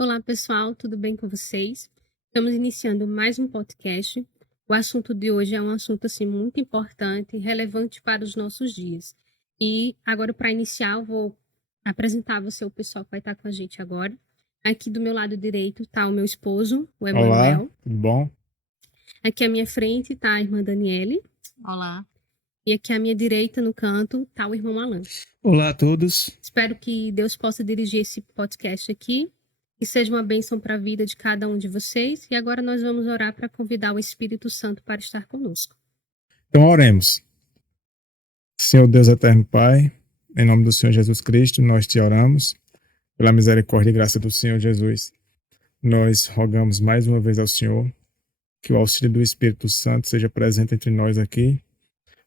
Olá, pessoal, tudo bem com vocês? Estamos iniciando mais um podcast. O assunto de hoje é um assunto assim muito importante e relevante para os nossos dias. E agora, para iniciar, eu vou apresentar a você o pessoal que vai estar com a gente agora. Aqui do meu lado direito está o meu esposo, o Olá, Emanuel. tudo bom? Aqui à minha frente está a irmã Daniele. Olá. E aqui à minha direita, no canto, está o irmão Alan. Olá a todos. Espero que Deus possa dirigir esse podcast aqui e seja uma bênção para a vida de cada um de vocês. E agora nós vamos orar para convidar o Espírito Santo para estar conosco. Então oremos. Senhor Deus eterno Pai, em nome do Senhor Jesus Cristo, nós te oramos pela misericórdia e graça do Senhor Jesus. Nós rogamos mais uma vez ao Senhor que o auxílio do Espírito Santo seja presente entre nós aqui,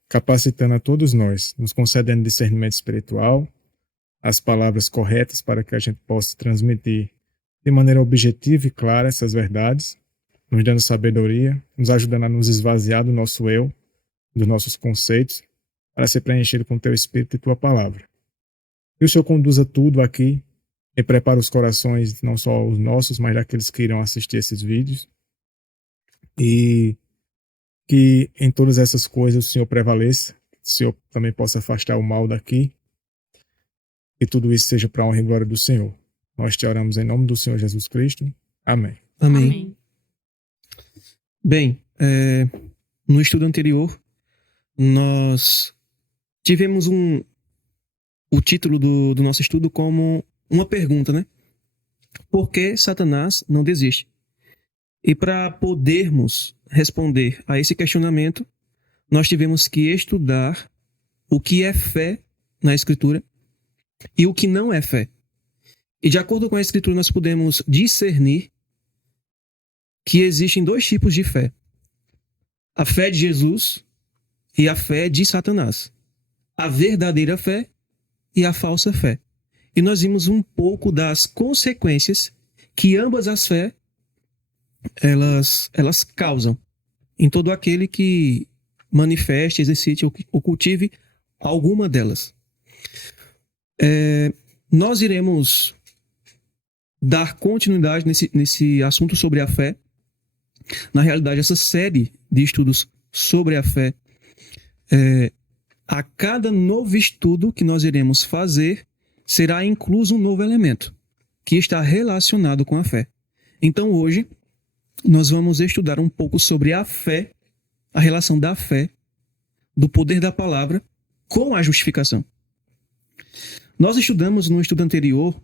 capacitando a todos nós, nos concedendo discernimento espiritual, as palavras corretas para que a gente possa transmitir de maneira objetiva e clara essas verdades, nos dando sabedoria, nos ajudando a nos esvaziar do nosso eu, dos nossos conceitos, para ser preenchido com teu Espírito e tua palavra. Que o Senhor conduza tudo aqui e prepare os corações, não só os nossos, mas daqueles que irão assistir esses vídeos. E que em todas essas coisas o Senhor prevaleça, que o Senhor também possa afastar o mal daqui, e tudo isso seja para a honra e glória do Senhor. Nós te oramos em nome do Senhor Jesus Cristo. Amém. Amém. Bem, no estudo anterior, nós tivemos o título do nosso estudo como uma pergunta, né? Por que Satanás não desiste? E para podermos responder a esse questionamento, nós tivemos que estudar o que é fé na Escritura e o que não é fé. E de acordo com a Escritura, nós podemos discernir que existem dois tipos de fé. A fé de Jesus e a fé de Satanás. A verdadeira fé e a falsa fé. E nós vimos um pouco das consequências que ambas as fés elas causam em todo aquele que manifeste, exercite ou cultive alguma delas. Nós iremos dar continuidade nesse assunto sobre a fé. Na realidade, essa série de estudos sobre a fé, a cada novo estudo que nós iremos fazer, será incluso um novo elemento que está relacionado com a fé. Então, hoje, nós vamos estudar um pouco sobre a fé, a relação da fé, do poder da palavra com a justificação. Nós estudamos no estudo anterior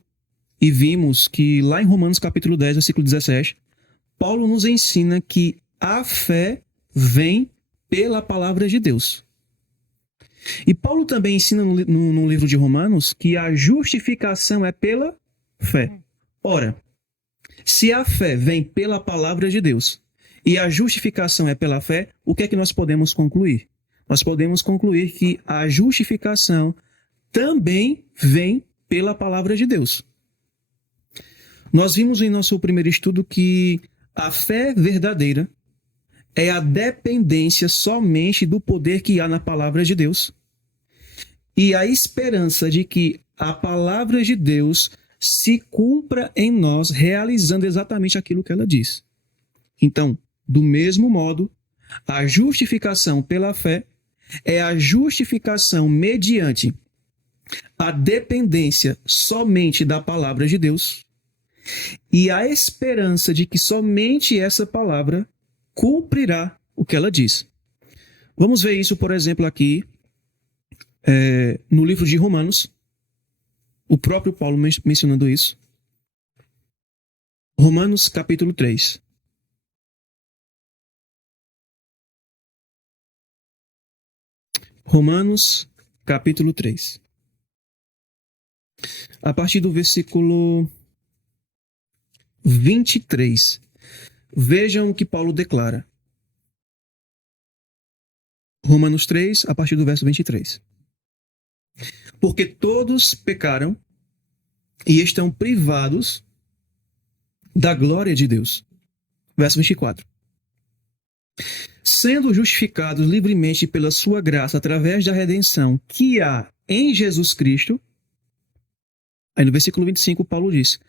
e vimos que lá em Romanos capítulo 10, versículo 17, Paulo nos ensina que a fé vem pela palavra de Deus. E Paulo também ensina no livro de Romanos que a justificação é pela fé. Ora, se a fé vem pela palavra de Deus e a justificação é pela fé, o que é que nós podemos concluir? Nós podemos concluir que a justificação também vem pela palavra de Deus. Nós vimos em nosso primeiro estudo que a fé verdadeira é a dependência somente do poder que há na palavra de Deus e a esperança de que a palavra de Deus se cumpra em nós, realizando exatamente aquilo que ela diz. Então, do mesmo modo, a justificação pela fé é a justificação mediante a dependência somente da palavra de Deus e a esperança de que somente essa palavra cumprirá o que ela diz. Vamos ver isso, por exemplo, aqui no livro de Romanos, o próprio Paulo mencionando isso. Romanos capítulo 3. Romanos capítulo 3. A partir do versículo 23. Vejam o que Paulo declara. Romanos 3, a partir do verso 23. Porque todos pecaram e estão privados da glória de Deus. Verso 24. Sendo justificados livremente pela sua graça através da redenção que há em Jesus Cristo, Aí no versículo 25, Paulo diz: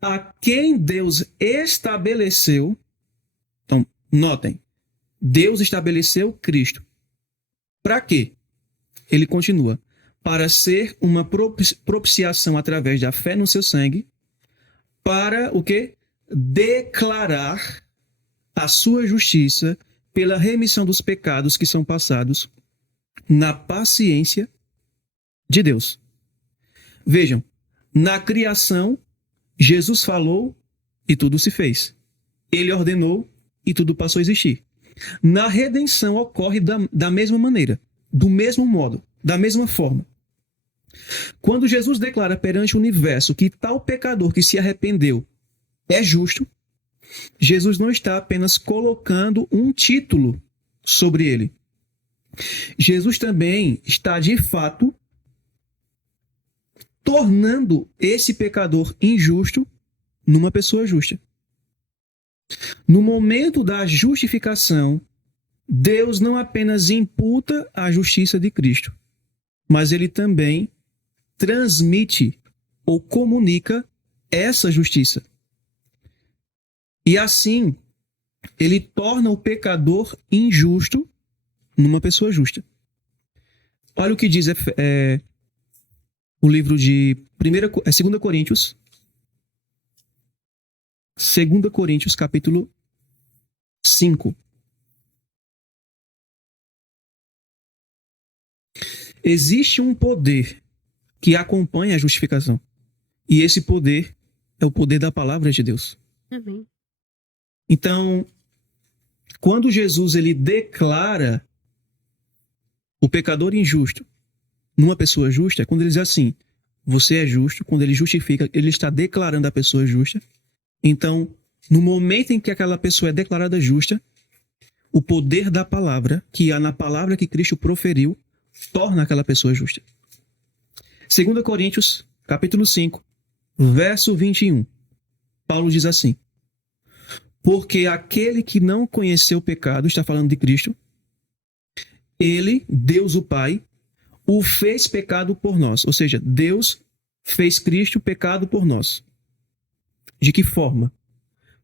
a quem Deus estabeleceu. Então, notem, Deus estabeleceu Cristo. Para quê? Ele continua: para ser uma propiciação através da fé no seu sangue, para o quê? Declarar a sua justiça pela remissão dos pecados que são passados na paciência de Deus. Vejam, na criação, Jesus falou e tudo se fez. Ele ordenou e tudo passou a existir. Na redenção ocorre da mesma maneira, do mesmo modo, da mesma forma. Quando Jesus declara perante o universo que tal pecador que se arrependeu é justo, Jesus não está apenas colocando um título sobre ele. Jesus também está, de fato, tornando esse pecador injusto numa pessoa justa. No momento da justificação, Deus não apenas imputa a justiça de Cristo, mas ele também transmite ou comunica essa justiça. E assim, ele torna o pecador injusto numa pessoa justa. Olha o que diz o livro de 2 Coríntios. 2 Coríntios, capítulo 5. Existe um poder que acompanha a justificação. E esse poder é o poder da palavra de Deus. Amém. Então, quando Jesus ele declara o pecador injusto numa pessoa justa, quando ele diz assim, você é justo, quando ele justifica, ele está declarando a pessoa justa. Então, no momento em que aquela pessoa é declarada justa, o poder da palavra, que há na palavra que Cristo proferiu, torna aquela pessoa justa. 2 Coríntios, capítulo 5, verso 21. Paulo diz assim: porque aquele que não conheceu o pecado, está falando de Cristo, ele, Deus o Pai, o fez pecado por nós. Ou seja, Deus fez Cristo pecado por nós. De que forma?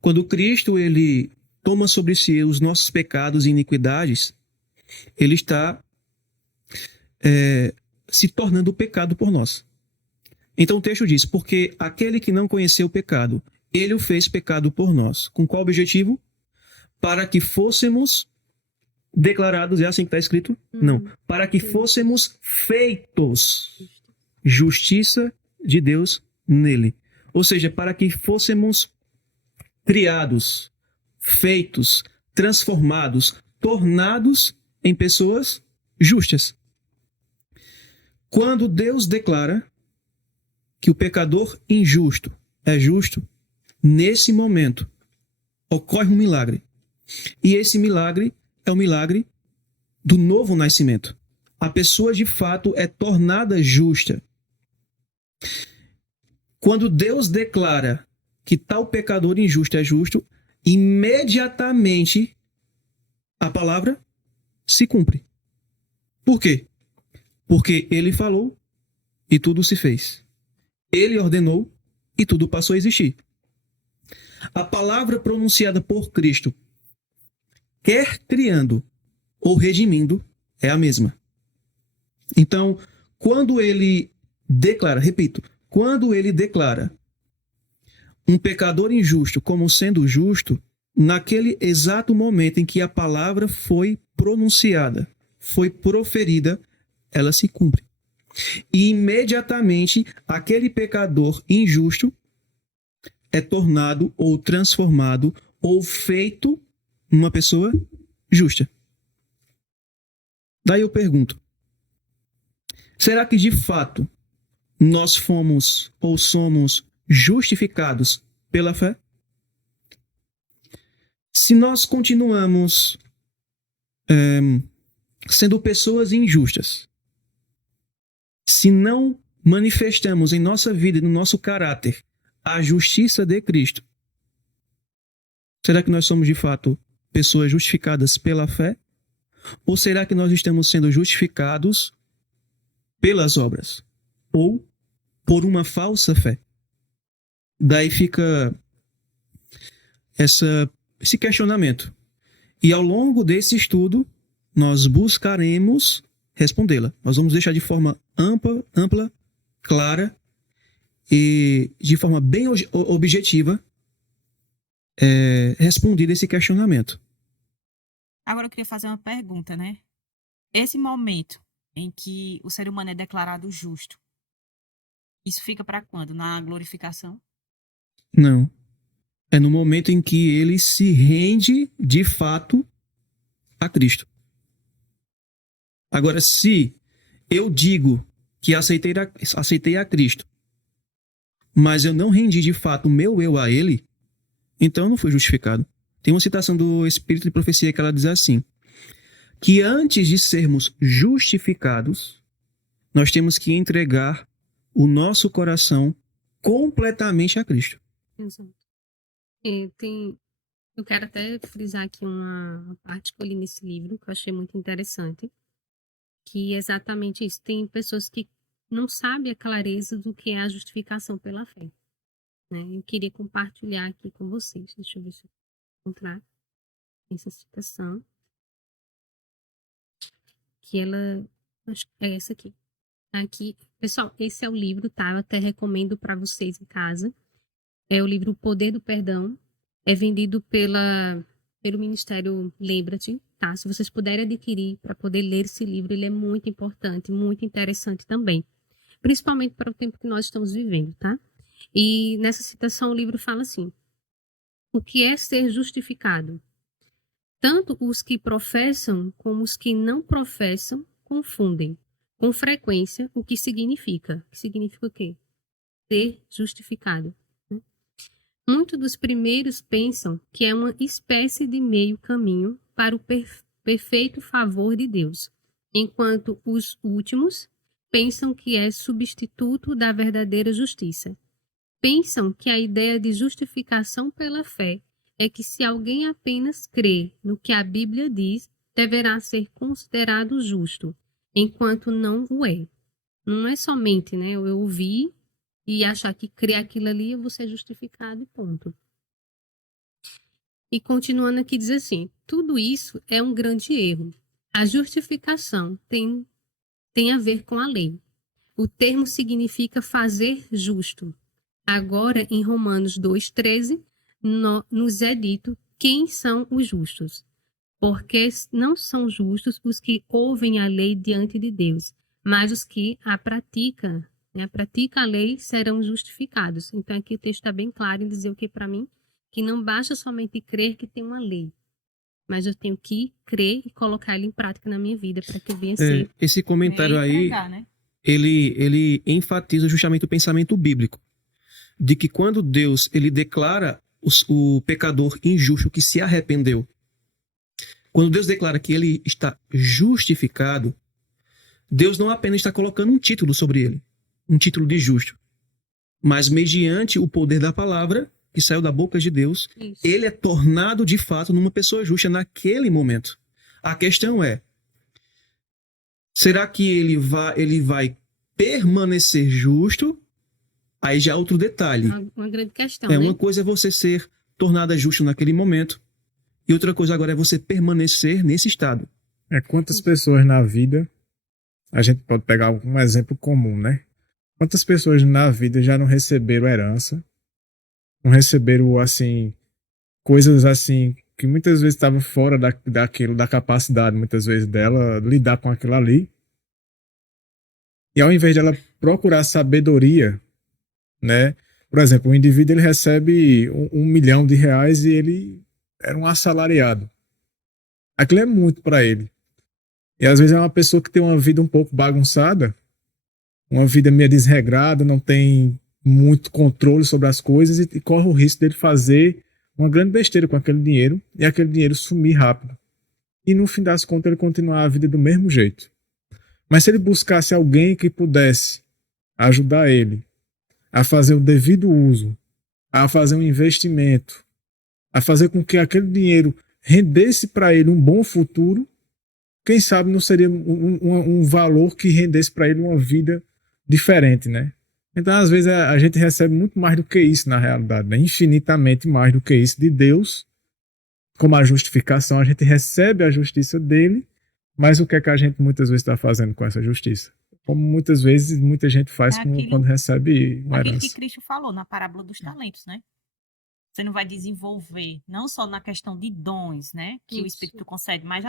Quando Cristo ele toma sobre si os nossos pecados e iniquidades, ele está se tornando pecado por nós. Então o texto diz, porque aquele que não conheceu o pecado, ele o fez pecado por nós. Com qual objetivo? Para que fôssemos declarados, é assim que está escrito? Não. Para que fôssemos feitos justiça de Deus nele. Ou seja, para que fôssemos criados, feitos, transformados, tornados em pessoas justas. Quando Deus declara que o pecador injusto é justo, nesse momento ocorre um milagre. E esse milagre é o milagre do novo nascimento. A pessoa de fato é tornada justa. Quando Deus declara que tal pecador injusto é justo, imediatamente a palavra se cumpre. Por quê? Porque ele falou e tudo se fez. Ele ordenou e tudo passou a existir. A palavra pronunciada por Cristo, quer criando ou redimindo, é a mesma. Então, quando ele declara, repito, quando ele declara um pecador injusto como sendo justo, naquele exato momento em que a palavra foi pronunciada, foi proferida, ela se cumpre. E imediatamente aquele pecador injusto é tornado ou transformado ou feito numa pessoa justa. Daí eu pergunto, será que de fato nós fomos ou somos justificados pela fé? Se nós continuamos sendo pessoas injustas, se não manifestamos em nossa vida e no nosso caráter a justiça de Cristo, será que nós somos de fato pessoas justificadas pela fé? Ou será que nós estamos sendo justificados pelas obras? Ou por uma falsa fé. Daí fica esse questionamento. E ao longo desse estudo, nós buscaremos respondê-la. Nós vamos deixar de forma ampla, clara e de forma bem objetiva responder esse questionamento. Agora eu queria fazer uma pergunta, né? Esse momento em que o ser humano é declarado justo, isso fica para quando? Na glorificação? Não. É no momento em que ele se rende de fato a Cristo. Agora, se eu digo que aceitei a Cristo, mas eu não rendi de fato o meu eu a ele, então eu não fui justificado. Tem uma citação do Espírito de Profecia que ela diz assim, que antes de sermos justificados, nós temos que entregar o nosso coração completamente a Cristo. Exato. Eu quero até frisar aqui uma parte que eu li nesse livro, que eu achei muito interessante, que é exatamente isso. Tem pessoas que não sabem a clareza do que é a justificação pela fé, né? Eu queria compartilhar aqui com vocês. Deixa eu ver se eu encontrar essa citação. Que ela... Acho que é essa aqui. Aqui, pessoal, esse é o livro, tá? Eu até recomendo para vocês em casa. É o livro O Poder do Perdão. É vendido pelo Ministério Lembra-te, tá? Se vocês puderem adquirir para poder ler esse livro, ele é muito importante, muito interessante também. Principalmente para o tempo que nós estamos vivendo, tá? E nessa citação o livro fala assim: o que é ser justificado? Tanto os que professam como os que não professam confundem com frequência o que significa. Que significa o quê? Ser justificado. Muitos dos primeiros pensam que é uma espécie de meio caminho para o perfeito favor de Deus, enquanto os últimos pensam que é substituto da verdadeira justiça. Pensam que a ideia de justificação pela fé é que se alguém apenas crê no que a Bíblia diz, deverá ser considerado justo, enquanto não o é. Não é somente, né, eu ouvir e achar que crer aquilo ali eu vou ser justificado e ponto. E continuando aqui diz assim, tudo isso é um grande erro. A justificação tem a ver com a lei. O termo significa fazer justo. Agora, em Romanos 2,13, nos é dito quem são os justos. Porque não são justos os que ouvem a lei diante de Deus, mas os que a praticam. Pratica a lei serão justificados. Então aqui o texto está bem claro em dizer o que para mim, que não basta somente crer que tem uma lei, mas eu tenho que crer e colocar ela em prática na minha vida para que eu venha ser. Esse comentário aí, né? ele enfatiza justamente o pensamento bíblico, de que quando Deus ele declara o pecador injusto que se arrependeu, quando Deus declara que ele está justificado, Deus não apenas está colocando um título sobre ele, um título de justo, mas mediante o poder da palavra que saiu da boca de Deus, isso, ele é tornado de fato numa pessoa justa naquele momento. A questão é, será que ele vai permanecer justo? Aí já é outro detalhe. Uma grande questão, né? Uma coisa é você ser tornada justo naquele momento, e outra coisa agora é você permanecer nesse estado. Quantas pessoas na vida, a gente pode pegar um exemplo comum, né? Quantas pessoas na vida já não receberam herança, não receberam, assim, coisas assim, que muitas vezes estavam fora da capacidade, muitas vezes, dela lidar com aquilo ali. E ao invés dela procurar sabedoria, né? Por exemplo, um indivíduo ele recebe R$1 milhão e ele era um assalariado. Aquilo é muito para ele. E às vezes é uma pessoa que tem uma vida um pouco bagunçada, uma vida meio desregrada, não tem muito controle sobre as coisas e corre o risco dele fazer uma grande besteira com aquele dinheiro e aquele dinheiro sumir rápido. E no fim das contas ele continuar a vida do mesmo jeito. Mas se ele buscasse alguém que pudesse ajudar ele a fazer o devido uso, a fazer um investimento, a fazer com que aquele dinheiro rendesse para ele um bom futuro, quem sabe não seria um valor que rendesse para ele uma vida diferente, né? Então, às vezes, a gente recebe muito mais do que isso, na realidade, né? Infinitamente mais do que isso de Deus. Como a justificação, a gente recebe a justiça dele, mas o que é que a gente muitas vezes está fazendo com essa justiça? Como muitas vezes muita gente faz quando recebe uma aquilo que herança. Cristo falou na parábola dos talentos, né? Você não vai desenvolver, não só na questão de dons, né? Que o Espírito concede, mas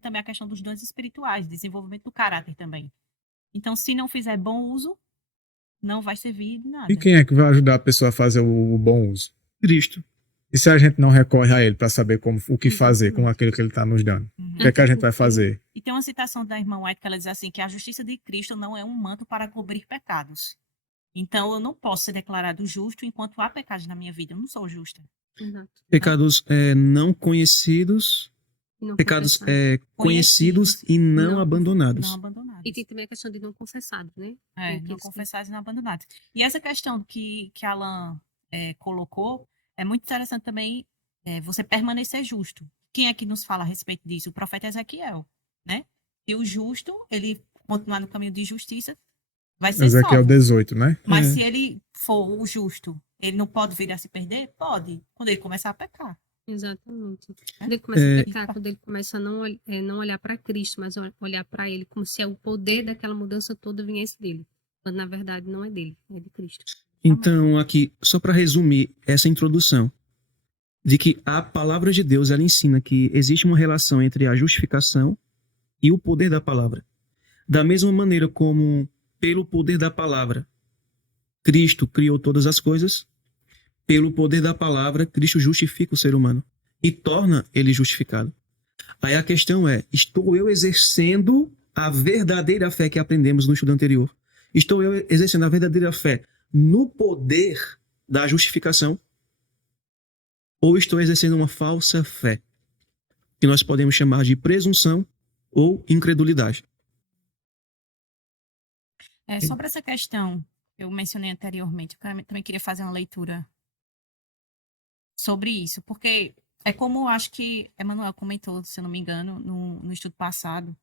também a questão dos dons espirituais, desenvolvimento do caráter também. Então, se não fizer bom uso, não vai servir de nada. E quem é que vai ajudar a pessoa a fazer o bom uso? Cristo. E se a gente não recorre a ele para saber o que fazer com aquilo que ele está nos dando? O que é que a gente vai fazer? E tem uma citação da irmã White que ela diz assim, que a justiça de Cristo não é um manto para cobrir pecados. Então, eu não posso ser declarado justo enquanto há pecados na minha vida. Eu não sou justa. Exato. Pecados não conhecidos, Não pecados confessado. conhecidos e não abandonados. Não abandonados. E tem também a questão de não confessado, né? Não confessados e não abandonados. E essa questão que Alan colocou, é muito interessante também você permanecer justo. Quem é que nos fala a respeito disso? O profeta Ezequiel, né? E o justo, ele continuar no caminho de justiça, vai ser Ezequiel salvo. 18, né? Mas se ele for o justo, ele não pode vir a se perder? Pode, quando ele começar a pecar. Exatamente. Quando ele começa a pecar, quando ele começa a não olhar para Cristo, mas olhar para ele como se o poder daquela mudança toda viesse dele. Quando na verdade não é dele, é de Cristo. Então, aqui, só para resumir essa introdução, de que a palavra de Deus, ela ensina que existe uma relação entre a justificação e o poder da palavra. Da mesma maneira como, pelo poder da palavra, Cristo criou todas as coisas, pelo poder da palavra, Cristo justifica o ser humano e torna ele justificado. Aí a questão é, estou eu exercendo a verdadeira fé que aprendemos no estudo anterior? Estou eu exercendo a verdadeira fé no poder da justificação? Ou estou exercendo uma falsa fé, que nós podemos chamar de presunção ou incredulidade? Sobre essa questão, eu mencionei anteriormente, eu também queria fazer uma leitura sobre isso, porque é como acho que Emmanuel comentou, se eu não me engano, no estudo passado,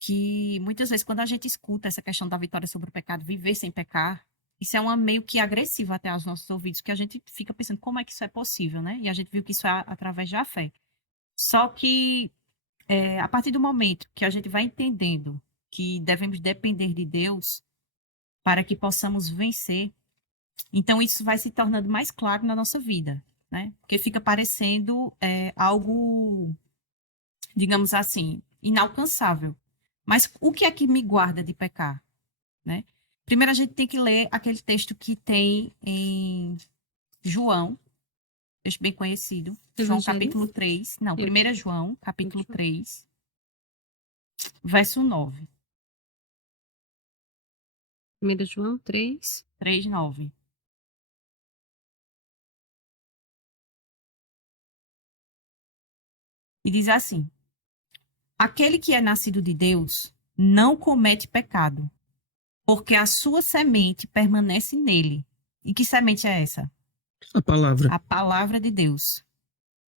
que muitas vezes quando a gente escuta essa questão da vitória sobre o pecado, viver sem pecar, isso é uma meio que agressiva até aos nossos ouvidos, que a gente fica pensando como é que isso é possível, né? E a gente viu que isso é através da fé. Só que a partir do momento que a gente vai entendendo que devemos depender de Deus para que possamos vencer, então isso vai se tornando mais claro na nossa vida, né? Porque fica parecendo algo, digamos assim, inalcançável. Mas o que é que me guarda de pecar, né? Primeiro a gente tem que ler aquele texto que tem em João, texto bem conhecido, João capítulo 3, não, 1 João capítulo 3, verso 9. 1 João 3. 3, 9. E diz assim: aquele que é nascido de Deus não comete pecado, porque a sua semente permanece nele. E que semente é essa? A palavra. A palavra de Deus.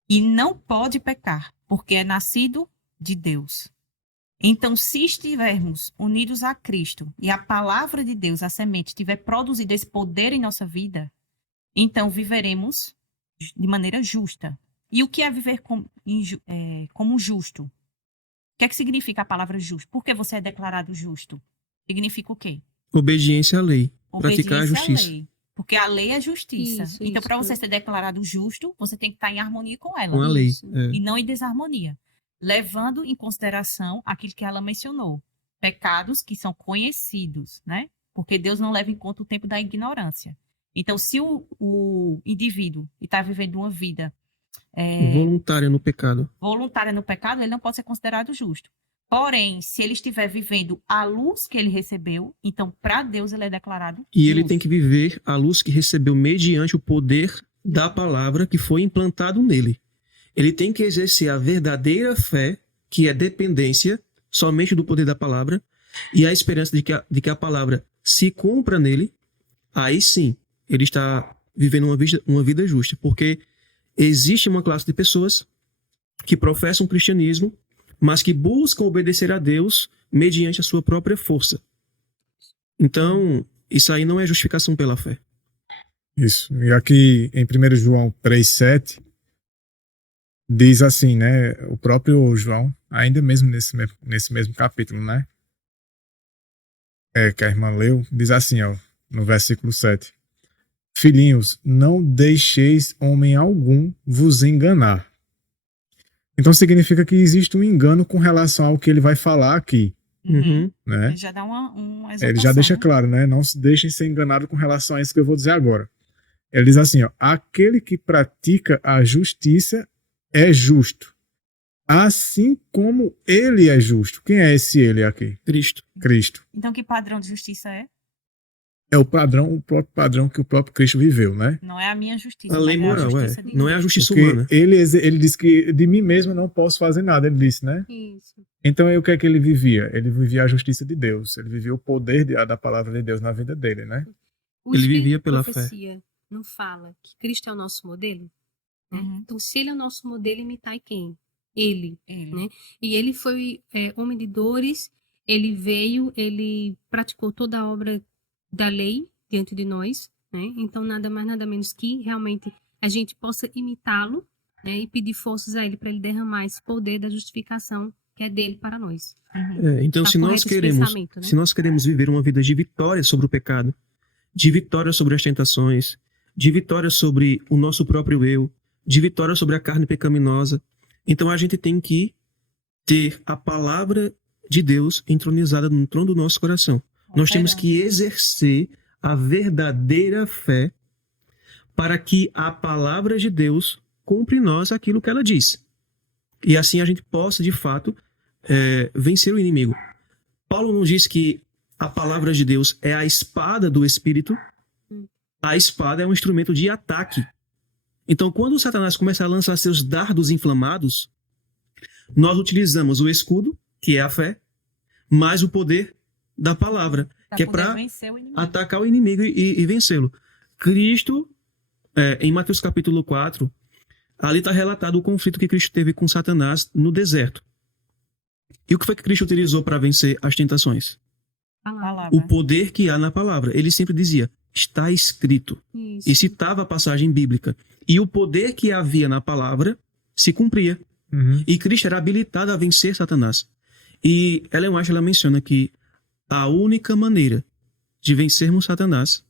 E não pode pecar, porque é nascido de Deus. Então, se estivermos unidos a Cristo e a palavra de Deus, a semente, tiver produzido esse poder em nossa vida, então viveremos de maneira justa. E o que é viver como justo? O que é que significa a palavra justo? Por que você é declarado justo? Significa o quê? Obediência à lei. Obediência praticar a justiça. à lei. Porque a lei é justiça. Isso, então, para isso. você ser declarado justo, você tem que estar em harmonia com ela. Com a lei. Isso. E não em desarmonia. Levando em consideração aquilo que ela mencionou. Pecados que são conhecidos, né? Porque Deus não leva em conta o tempo da ignorância. Então, se o indivíduo está vivendo uma vida Voluntária no pecado. voluntária no pecado, ele não pode ser considerado justo. Porém, se ele estiver vivendo a luz que ele recebeu, então, para Deus, ele é declarado E ele justo. tem que viver a luz que recebeu mediante o poder da palavra que foi implantado nele. Ele tem que exercer a verdadeira fé, que é dependência somente do poder da palavra, e a esperança de que a palavra se cumpra nele. Aí sim, ele está vivendo uma vida justa. Porque existe uma classe de pessoas que professam o cristianismo, mas que buscam obedecer a Deus mediante a sua própria força. Então, Isso aí não é justificação pela fé. Isso. E aqui em 1 João 3,7 diz assim, né? O próprio João, ainda mesmo nesse mesmo capítulo, né? Que a irmã leu, diz assim, ó, no versículo 7. Filhinhos, não deixeis homem algum vos enganar. Então significa que existe um engano com relação ao que ele vai falar aqui, Uhum. né? Ele já dá uma Ele já exaltação, deixa né? claro, né? Não se deixem ser enganados com relação a isso que eu vou dizer agora. Ele diz assim, ó, aquele que pratica a justiça é justo, assim como ele é justo. Quem é esse ele aqui? Cristo. Cristo. Então, que padrão de justiça é? É o próprio padrão que o próprio Cristo viveu, né? Não é a minha justiça, A lei mas é a moral, justiça de não é a Deus. justiça Porque humana. ele disse que de mim mesmo eu não posso fazer nada, ele disse, né? Isso. Então, o que é que ele vivia? Ele vivia a justiça de Deus. Ele vivia o poder da palavra de Deus na vida dele, né? O Ele Espírito vivia de pela fé. profecia não fala que Cristo é o nosso modelo? Né? Uhum. Então, se ele é o nosso modelo, imitai quem? Ele. Ele. Né? E ele foi homem de dores, ele veio, ele praticou toda a obra da lei diante de nós, né? Então, nada mais, nada menos que realmente a gente possa imitá-lo, né? E pedir forças a ele para ele derramar esse poder da justificação que é dele para nós. Uhum. Então, Tá se nós correto esse queremos, pensamento, né? se nós queremos viver uma vida de vitória sobre o pecado, de vitória sobre as tentações, de vitória sobre o nosso próprio eu, de vitória sobre a carne pecaminosa, então a gente tem que ter a palavra de Deus entronizada no trono do nosso coração. Nós temos que exercer a verdadeira fé para que a palavra de Deus cumpra em nós aquilo que ela diz. E assim a gente possa, de fato, vencer o inimigo. Paulo não diz que a palavra de Deus é a espada do Espírito. A espada é um instrumento de ataque. Então, quando o Satanás começa a lançar seus dardos inflamados, nós utilizamos o escudo, que é a fé, mais o poder da palavra, que é para vencer o inimigo. atacar o inimigo e vencê-lo. Cristo, em Mateus capítulo 4, ali está relatado o conflito que Cristo teve com Satanás no deserto. E o que foi que Cristo utilizou para vencer as tentações? Palavra. O poder que há na palavra. Ele sempre dizia, está escrito. Isso. E citava a passagem bíblica. E o poder que havia na palavra se cumpria. Uhum. E Cristo era habilitado a vencer Satanás. E Ellen White, ela menciona que a única maneira de vencermos Satanás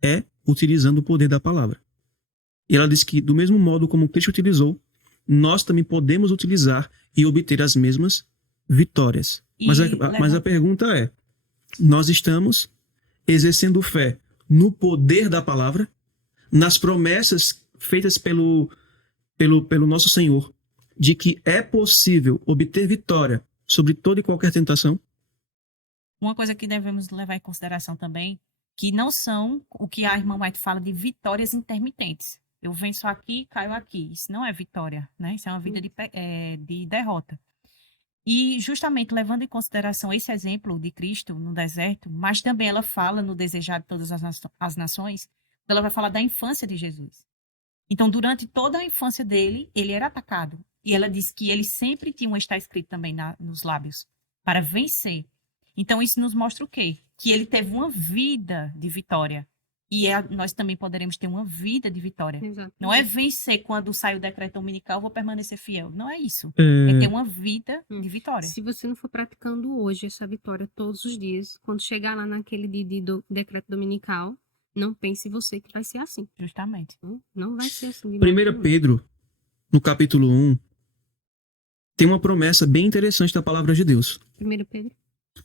é utilizando o poder da palavra. E ela diz que, do mesmo modo como Cristo utilizou, nós também podemos utilizar e obter as mesmas vitórias. Mas a pergunta é, nós estamos exercendo fé no poder da palavra, nas promessas feitas pelo nosso Senhor, de que é possível obter vitória sobre toda e qualquer tentação? Uma coisa que devemos levar em consideração também, que não são o que a irmã White fala de vitórias intermitentes. Eu venço aqui, caio aqui. Isso não é vitória, né? Isso é uma vida de derrota. E justamente levando em consideração esse exemplo de Cristo no deserto, mas também ela fala no Desejar de Todas as Nações, ela vai falar da infância de Jesus. Então, durante toda a infância dele, ele era atacado. E ela diz que ele sempre tinha um está escrito também nos lábios, para vencer. Então, isso nos mostra o quê? Que ele teve uma vida de vitória. E nós também poderemos ter uma vida de vitória. Exatamente. Não é vencer quando sai o decreto dominical, vou permanecer fiel. Não é isso. É ter uma vida de vitória. Se você não for praticando hoje essa vitória todos os dias, quando chegar lá naquele dia do decreto dominical, não pense você que vai ser assim. Justamente. Não vai ser assim. 1 Pedro, no capítulo 1, tem uma promessa bem interessante da palavra de Deus. 1 Pedro.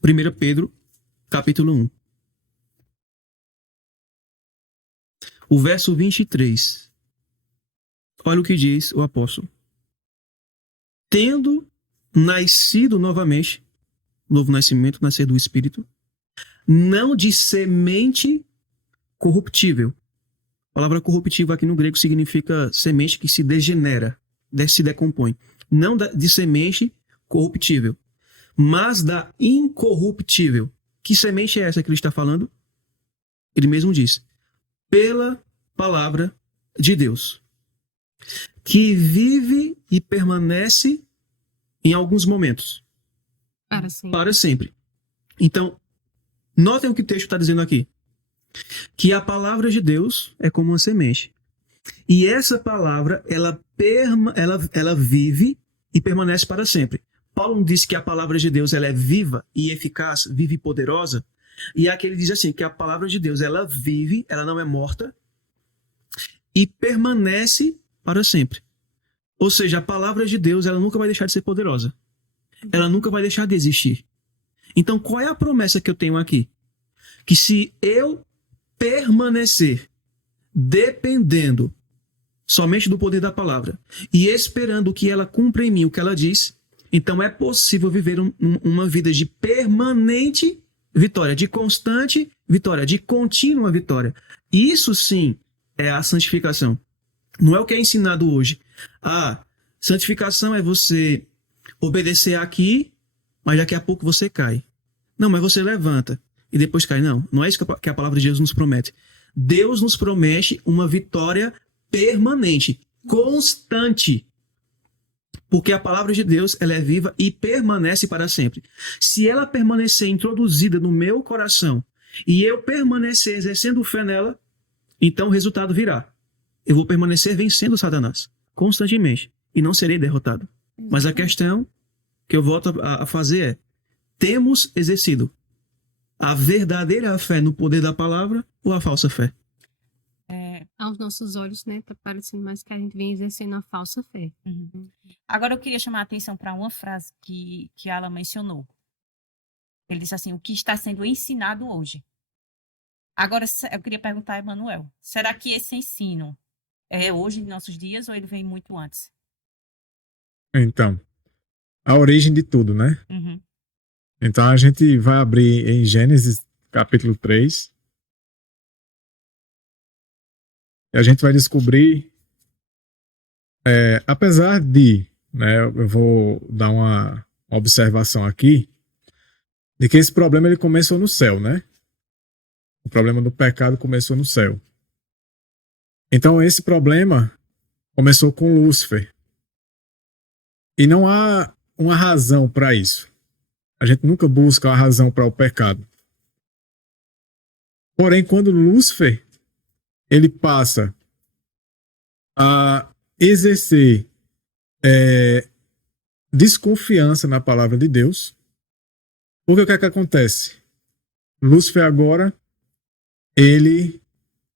1 Pedro, capítulo 1. O verso 23. Olha o que diz o apóstolo. Tendo nascido novamente, novo nascimento, nascer do Espírito, não de semente corruptível. A palavra corruptível aqui no grego significa semente que se degenera, se decompõe. Não de semente corruptível, mas da incorruptível. Que semente é essa que ele está falando? Ele mesmo diz, pela palavra de Deus, que vive e permanece em alguns momentos. Para sempre. Para sempre. Então, notem o que o texto está dizendo aqui. que a palavra de Deus é como uma semente. E essa palavra, ela vive e permanece para sempre. Paulo disse que a palavra de Deus ela é viva e eficaz, viva e poderosa. E aqui ele diz assim, que a palavra de Deus ela vive, ela não é morta e permanece para sempre. Ou seja, a palavra de Deus ela nunca vai deixar de ser poderosa. Ela nunca vai deixar de existir. Então, qual é a promessa que eu tenho aqui? Que se eu permanecer dependendo somente do poder da palavra e esperando que ela cumpra em mim o que ela diz, então é possível viver uma vida de permanente vitória, de constante vitória, de contínua vitória. Isso sim é a santificação. Não é o que é ensinado hoje. A santificação é você obedecer aqui, mas daqui a pouco você cai. Não, mas você levanta e depois cai. Não, não é isso que a palavra de Deus nos promete. Deus nos promete uma vitória permanente, constante. Porque a palavra de Deus ela é viva e permanece para sempre. Se ela permanecer introduzida no meu coração e eu permanecer exercendo fé nela, então o resultado virá. Eu vou permanecer vencendo Satanás constantemente e não serei derrotado. Mas a questão que eu volto a fazer é: temos exercido a verdadeira fé no poder da palavra ou a falsa fé? Aos nossos olhos, né, tá parecendo mais que a gente vem exercendo a falsa fé. Uhum. Agora eu queria chamar a atenção para uma frase que Alan mencionou. Ele disse assim, o que está sendo ensinado hoje. Agora, eu queria perguntar a Emanuel, será que esse ensino é hoje em nossos dias ou ele vem muito antes? Então, a origem de tudo, né? Uhum. Então a gente vai abrir em Gênesis capítulo 3. E a gente vai descobrir, apesar de, né, eu vou dar uma observação aqui, de que esse problema ele começou no céu, né? O problema do pecado começou no céu. Então esse problema começou com Lúcifer. E não há uma razão para isso. A gente nunca busca a razão para o pecado. Porém, quando Lúcifer ele passa a exercer desconfiança na palavra de Deus, porque o que é que acontece? Lúcifer agora ele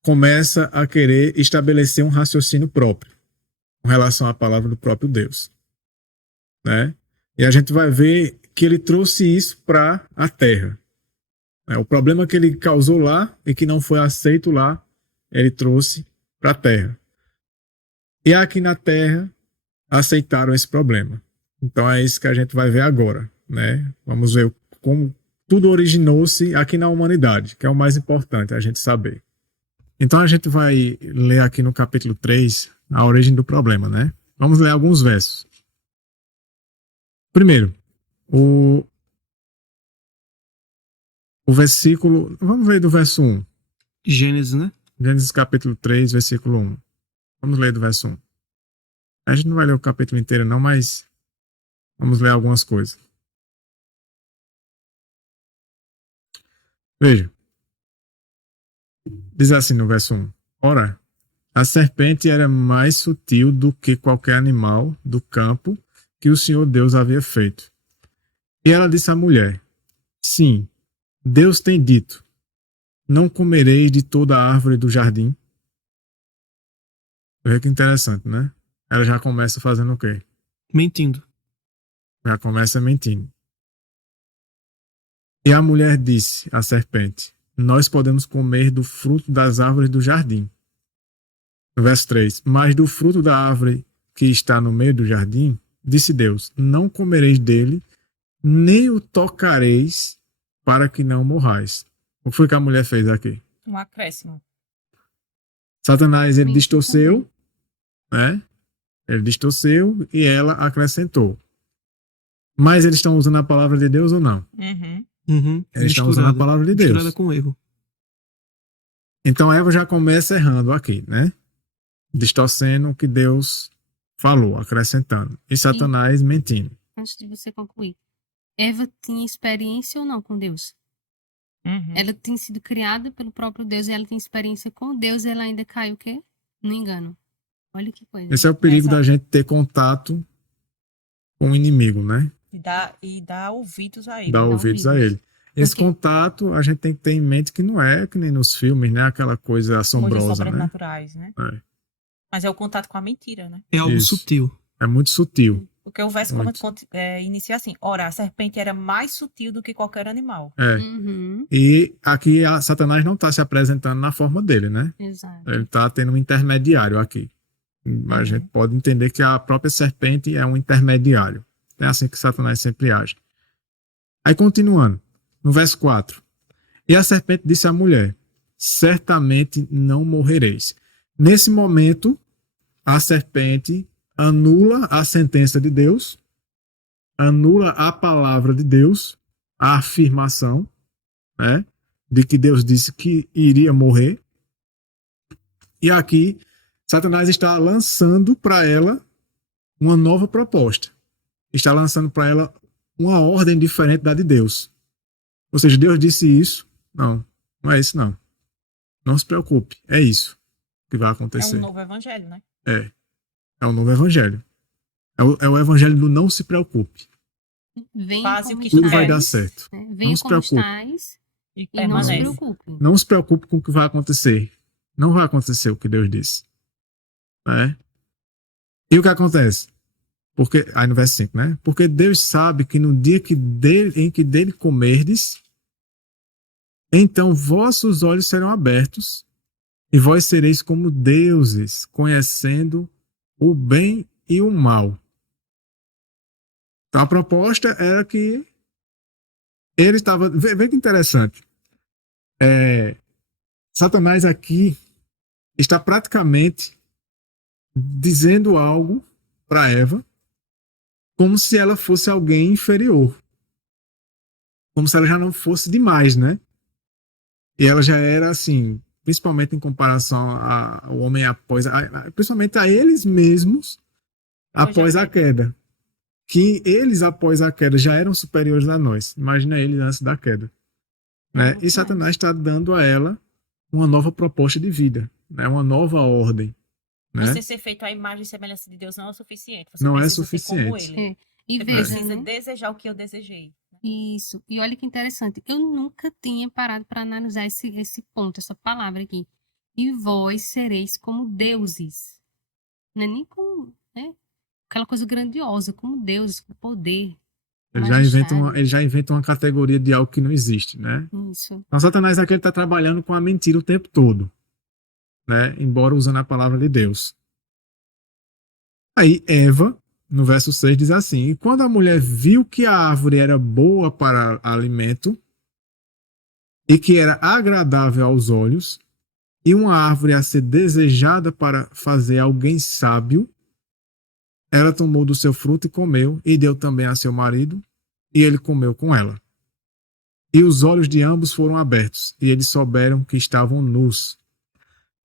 começa a querer estabelecer um raciocínio próprio com relação à palavra do próprio Deus, né? E a gente vai ver que ele trouxe isso para a Terra. O problema que ele causou lá e que não foi aceito lá, ele trouxe para a Terra. E aqui na Terra aceitaram esse problema. Então é isso que a gente vai ver agora, né? Vamos ver como tudo originou-se aqui na humanidade, que é o mais importante a gente saber. Então a gente vai ler aqui no capítulo 3 a origem do problema, né? Vamos ler alguns versos. Primeiro, o versículo... Vamos ler do verso 1. Gênesis, né? Gênesis capítulo 3, versículo 1. Vamos ler do verso 1. A gente não vai ler o capítulo inteiro não, mas vamos ler algumas coisas. Veja. Diz assim no verso 1. Ora, a serpente era mais sutil do que qualquer animal do campo que o Senhor Deus havia feito. E ela disse à mulher, sim, Deus tem dito, não comereis de toda a árvore do jardim. Veja que interessante, né? Ela já começa fazendo o quê? Mentindo. Já começa mentindo. E a mulher disse à serpente, nós podemos comer do fruto das árvores do jardim. No verso 3, mas do fruto da árvore que está no meio do jardim, disse Deus, não comereis dele, nem o tocareis, para que não morrais. O que foi que a mulher fez aqui? Um acréscimo. Satanás, ele distorceu, né? Ele distorceu e ela acrescentou. Mas eles estão usando a palavra de Deus ou não? Uhum. Eles estão usando a palavra de Deus. Misturada com erro. Então Eva já começa errando aqui, né? Distorcendo o que Deus falou, acrescentando. E Satanás mentindo. Antes de você concluir, Eva tinha experiência ou não com Deus? Uhum. Ela tem sido criada pelo próprio Deus e ela tem experiência com Deus e ela ainda cai o quê? No engano. Olha que coisa. Esse é o perigo Essa- da gente ter contato com o inimigo, né? E dá ouvidos a ele. Dar Dá ouvidos a ouvidos. ele. Esse Porque- contato a gente tem que ter em mente que não é que nem nos filmes, né? Aquela coisa Coisas assombrosa, né? sobrenaturais, né? É. Mas é o contato com a mentira, né? É algo Isso. sutil. É muito sutil. Porque o verso Muito. inicia assim: ora, a serpente era mais sutil do que qualquer animal. É. Uhum, E aqui Satanás não está se apresentando na forma dele, né? exato. Ele está tendo um intermediário aqui. A gente pode entender que a própria serpente é um intermediário. É assim que Satanás sempre age. Aí continuando, no verso 4. E a serpente disse à mulher: certamente não morrereis. Nesse momento, a serpente anula a sentença de Deus, anula a palavra de Deus, a afirmação, né, de que Deus disse que iria morrer. E aqui, Satanás está lançando para ela uma nova proposta. Está lançando para ela uma ordem diferente da de Deus. Ou seja, Deus disse isso. Não, não é isso não. Não se preocupe, é isso que vai É acontecer. um novo evangelho, né? É o novo evangelho. É o evangelho do não se preocupe. Venha Faz o como que Tudo Estáis, vai dar certo. né? Não Venha se como preocupe. estáis E e não se permanece. preocupe. Não se preocupe com o que vai acontecer. Não vai acontecer o que Deus disse. Né? E o que acontece? Porque, aí no verso 5, né? Porque Deus sabe que no dia em que dele comerdes, então vossos olhos serão abertos e vós sereis como deuses, conhecendo o bem e o mal. Então a proposta era que ele estava... Vê que interessante. Satanás aqui está praticamente dizendo algo para Eva como se ela fosse alguém inferior. Como se ela já não fosse demais, né? E ela já era assim, principalmente em comparação ao homem principalmente a eles mesmos após a queda. Que eles após a queda já eram superiores a nós. Imagina eles antes da queda. Né? Muito E Satanás mais. está dando a ela uma nova proposta de vida, né? Uma nova ordem. Né? Você ser feito à imagem e semelhança de Deus não é o suficiente. Você Não é precisa ser como suficiente. ele. E Você veja, precisa né? desejar o que eu desejei. Isso. E olha que interessante. Eu nunca tinha parado para analisar esse ponto, essa palavra aqui. E vós sereis como deuses. Não é nem como, né? Aquela coisa grandiosa, como deuses, com poder. Ele já inventa uma categoria de algo que não existe, né? Isso. Então, Satanás aqui está trabalhando com a mentira o tempo todo, né? Embora usando a palavra de Deus. Aí, Eva, no verso 6, diz assim: e quando a mulher viu que a árvore era boa para alimento e que era agradável aos olhos, e uma árvore a ser desejada para fazer alguém sábio, ela tomou do seu fruto e comeu, e deu também a seu marido, e ele comeu com ela. E os olhos de ambos foram abertos, e eles souberam que estavam nus.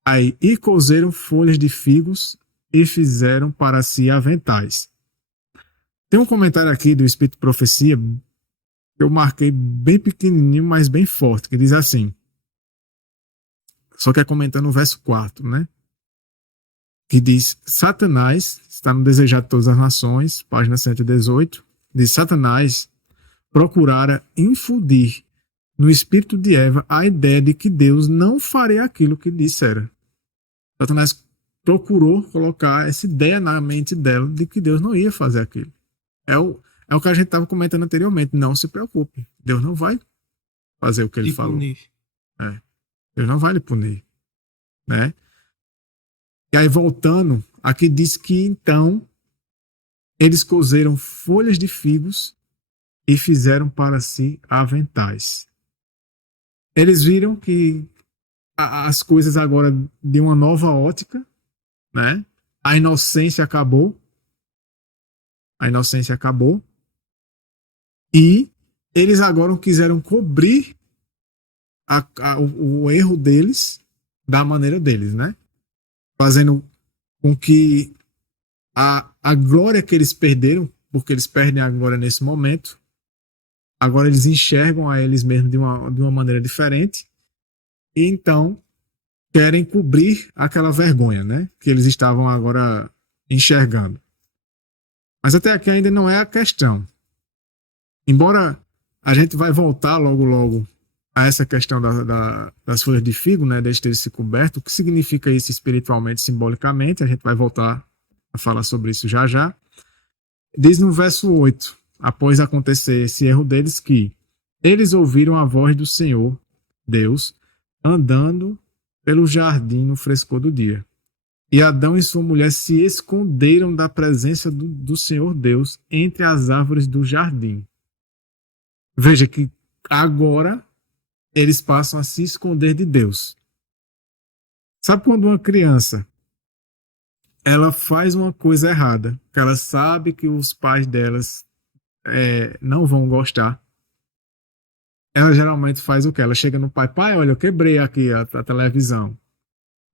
Aí, e cozeram folhas de figos, e fizeram para si aventais. Tem um comentário aqui do Espírito Profecia, que eu marquei bem pequenininho, mas bem forte, que diz assim, só que é comentando o verso 4, né? Que diz, Satanás, está no Desejado de Todas as Nações, página 118, diz, Satanás procurara infundir no espírito de Eva a ideia de que Deus não faria aquilo que dissera. Satanás procurou colocar essa ideia na mente dela de que Deus não ia fazer aquilo. É o que a gente estava comentando anteriormente. Não se preocupe. Deus não vai fazer o que ele E falou. punir. Deus não vai lhe punir. Né? E aí, voltando, aqui diz que então eles cozeram folhas de figos e fizeram para si aventais. Eles viram que as coisas agora de uma nova ótica, né? A inocência acabou. A inocência acabou. E eles agora quiseram cobrir o erro deles da maneira deles, né? Fazendo com que a glória que eles perderam, porque eles perdem a glória nesse momento, agora eles enxergam a eles mesmos de uma maneira diferente e então querem cobrir aquela vergonha, né? Que eles estavam agora enxergando. Mas até aqui ainda não é a questão. Embora a gente vai voltar logo logo a essa questão das folhas de figo, né? Deles terem se coberto, o que significa isso espiritualmente, simbolicamente, a gente vai voltar a falar sobre isso já já. Diz no verso 8, após acontecer esse erro deles, que eles ouviram a voz do Senhor, Deus, andando pelo jardim no frescor do dia. E Adão e sua mulher se esconderam da presença do Senhor Deus entre as árvores do jardim. Veja que agora eles passam a se esconder de Deus. Sabe quando uma criança ela faz uma coisa errada, que ela sabe que os pais delas não vão gostar? Ela geralmente faz o quê? Ela chega no pai, olha, eu quebrei aqui a televisão.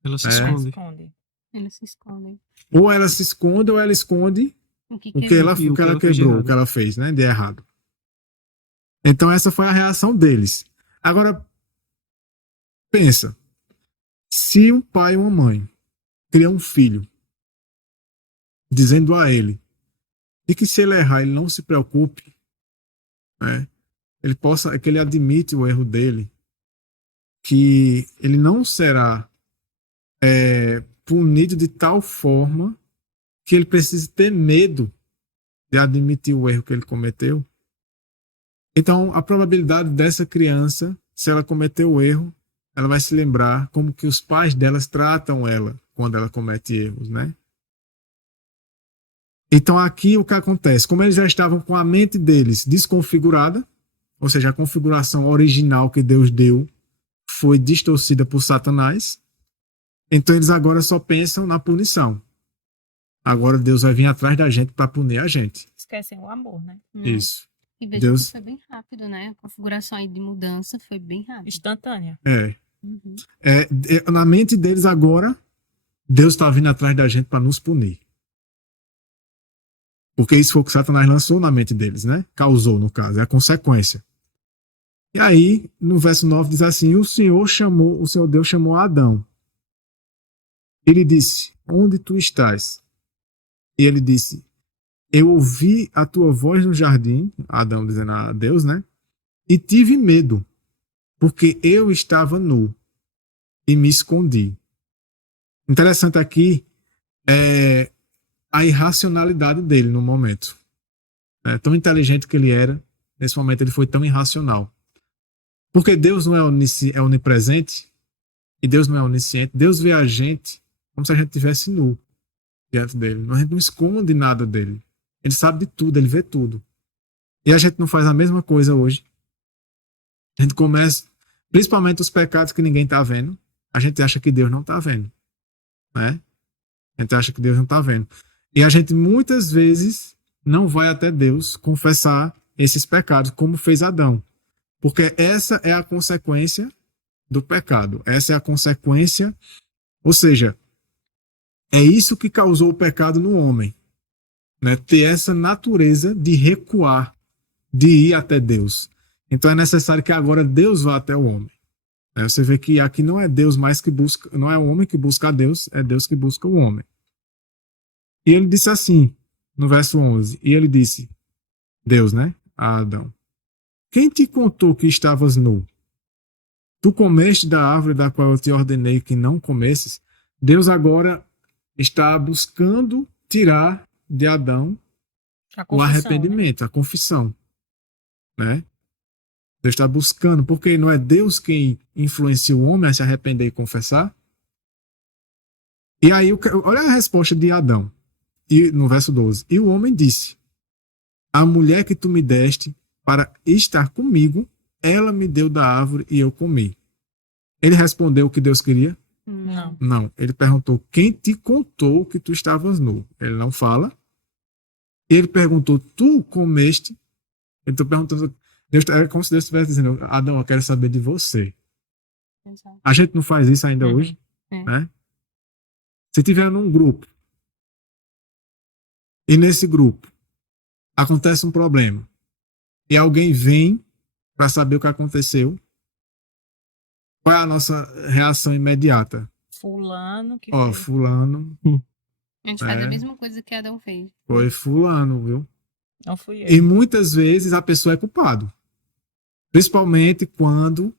Ela se Ela esconde. esconde. Eles se escondem. Ou ela se esconde, ou ela esconde O que o que quebrou? ela, E o que ela quebrou, o que ela fez, né, de errado. Então essa foi a reação deles. Agora, pensa, se um pai ou uma mãe cria um filho, dizendo a ele de que se ele errar, ele não se preocupe, né, que ele admite o erro dele, que ele não será punido de tal forma que ele precise ter medo de admitir o erro que ele cometeu. Então, a probabilidade dessa criança, se ela cometer o erro, ela vai se lembrar como que os pais delas tratam ela quando ela comete erros, né? Então, aqui o que acontece? Como eles já estavam com a mente deles desconfigurada, ou seja, a configuração original que Deus deu foi distorcida por Satanás, então eles agora só pensam na punição. Agora Deus vai vir atrás da gente para punir a gente. Esquecem o amor, né? Isso. E veja Deus- que foi bem rápido, né? A configuração aí de mudança foi bem rápida. Instantânea. Uhum. Na mente deles agora, Deus está vindo atrás da gente para nos punir. Porque isso foi o que Satanás lançou na mente deles, né? Causou, no caso, é a consequência. E aí, no verso 9 diz assim: o Senhor Deus chamou Adão. Ele disse: onde tu estás? E ele disse: eu ouvi a tua voz no jardim, Adão dizendo a Deus, né? E tive medo, porque eu estava nu e me escondi. Interessante aqui é a irracionalidade dele no momento. Tão inteligente que ele era, nesse momento ele foi tão irracional. Porque Deus não é onipresente e Deus não é onisciente. Deus vê a gente como se a gente estivesse nu diante dele. A gente não esconde nada dele. Ele sabe de tudo, ele vê tudo. E a gente não faz a mesma coisa hoje. A gente começa, principalmente os pecados que ninguém está vendo, a gente acha que Deus não está vendo. Né? A gente acha que Deus não está vendo. E a gente muitas vezes não vai até Deus confessar esses pecados, como fez Adão. Porque essa é a consequência do pecado. Essa é a consequência, ou seja, é isso que causou o pecado no homem. Né? Ter essa natureza de recuar, de ir até Deus. Então é necessário que agora Deus vá até o homem. Você vê que aqui não é Deus mais que busca, não é o homem que busca a Deus, é Deus que busca o homem. E ele disse assim, no verso 11, e ele disse, Deus, né, a Adão: quem te contou que estavas nu? Tu comeste da árvore da qual eu te ordenei que não comesses? Deus agora está buscando tirar de Adão o arrependimento, a confissão, né? Deus está buscando, porque não é Deus quem influencia o homem a se arrepender e confessar. E aí, olha a resposta de Adão, no verso 12. E o homem disse: a mulher que tu me deste para estar comigo, ela me deu da árvore e eu comi. Ele respondeu o que Deus queria? Não. Não. Ele perguntou: quem te contou que tu estavas nu? Ele não fala. Ele perguntou: tu comeste? Ele está perguntando. É como se Deus estivesse dizendo: Adão, eu quero saber de você. Exato. A gente não faz isso ainda Uhum. hoje, É. né? Se tiver num grupo e nesse grupo acontece um problema e alguém vem para saber o que aconteceu, qual é a nossa reação imediata? Fulano que Ó, fez. fulano, A gente faz a É. mesma coisa que Adão fez. foi fulano, viu? Não fui eu. E muitas vezes a pessoa é culpado. Principalmente quando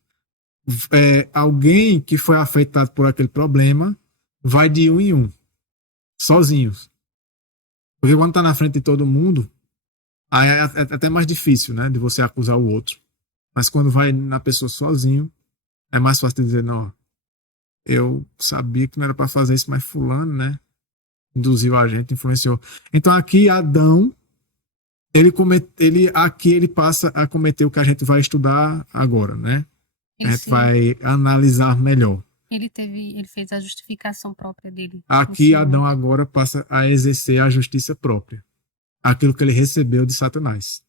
alguém que foi afetado por aquele problema vai de um em um, sozinhos. Porque quando tá na frente de todo mundo, aí é até mais difícil, né, de você acusar o outro. Mas quando vai na pessoa sozinho, é mais fácil de dizer, não, eu sabia que não era para fazer isso, mas fulano, né, induziu a gente, influenciou. Então aqui Adão, ele passa a cometer o que a gente vai estudar agora, né? A gente vai analisar melhor. Ele fez a justificação própria dele. Aqui Adão agora passa a exercer a justiça própria. Aquilo que ele recebeu de Satanás.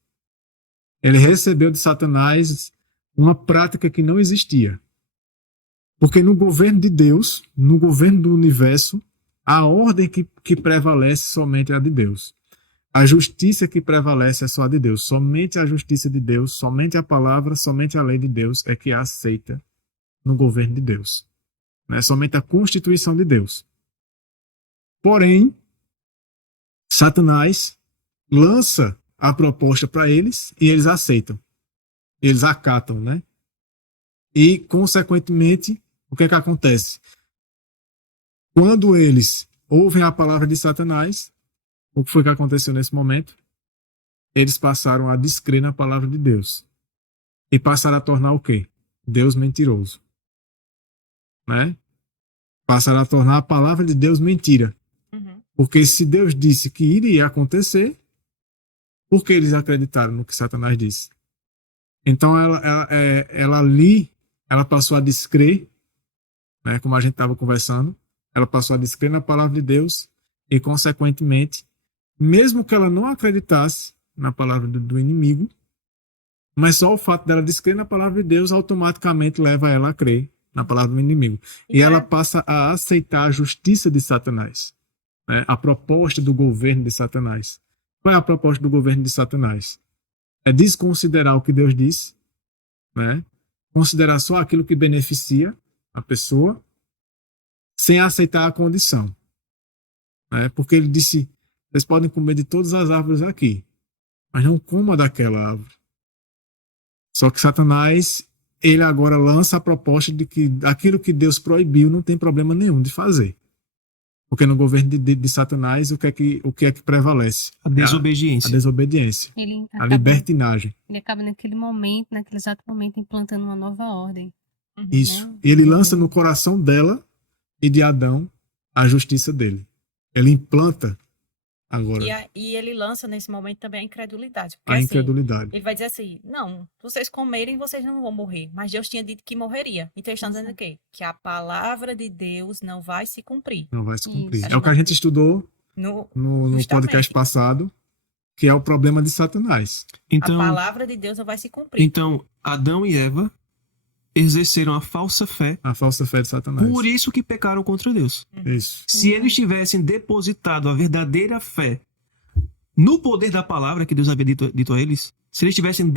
Ele recebeu de Satanás uma prática que não existia. Porque no governo de Deus, no governo do universo, a ordem que prevalece somente é a de Deus. A justiça que prevalece é só a de Deus. Somente a justiça de Deus, somente a palavra, somente a lei de Deus é que é aceita no governo de Deus. Não é somente a constituição de Deus. Porém, Satanás lança a proposta para eles e eles aceitam. Eles acatam, né? E, consequentemente, o que é que acontece? Quando eles ouvem a palavra de Satanás, o que foi que aconteceu nesse momento? Eles passaram a descrer na palavra de Deus. E passaram a tornar o quê? Deus mentiroso. Né? Passaram a tornar a palavra de Deus mentira. Uhum. Porque se Deus disse que iria acontecer, por que eles acreditaram no que Satanás disse? Então ela ali, ela passou a descrer, né, como a gente estava conversando, ela passou a descrer na palavra de Deus e, consequentemente, mesmo que ela não acreditasse na palavra do inimigo, mas só o fato dela descrer na palavra de Deus automaticamente leva ela a crer na palavra do inimigo. E ela passa a aceitar a justiça de Satanás, né, a proposta do governo de Satanás. Qual é a proposta do governo de Satanás? É desconsiderar o que Deus disse, né? Considerar só aquilo que beneficia a pessoa, sem aceitar a condição. Né? Porque ele disse, vocês podem comer de todas as árvores aqui, mas não coma daquela árvore. Só que Satanás, ele agora lança a proposta de que aquilo que Deus proibiu não tem problema nenhum de fazer. Porque no governo de Satanás, o que é que prevalece? A desobediência. A desobediência. A libertinagem. Ele acaba naquele exato momento, implantando uma nova ordem. Isso. Né? E ele lança no coração dela e de Adão a justiça dele. Ele implanta agora E ele lança nesse momento também a incredulidade. Porque, a assim, incredulidade. ele vai dizer assim, não, vocês comerem, vocês não vão morrer. Mas Deus tinha dito que morreria. Então, eles estão dizendo o quê? Que a palavra de Deus não vai se cumprir. Não vai se cumprir. Isso. É o que a gente estudou no podcast passado, que é o problema de Satanás. Então, a palavra de Deus não vai se cumprir. Então, Adão e Eva exerceram a falsa fé. A falsa fé de Satanás. Por isso que pecaram contra Deus. Isso. Se eles tivessem depositado a verdadeira fé no poder da palavra que Deus havia dito a eles, se eles tivessem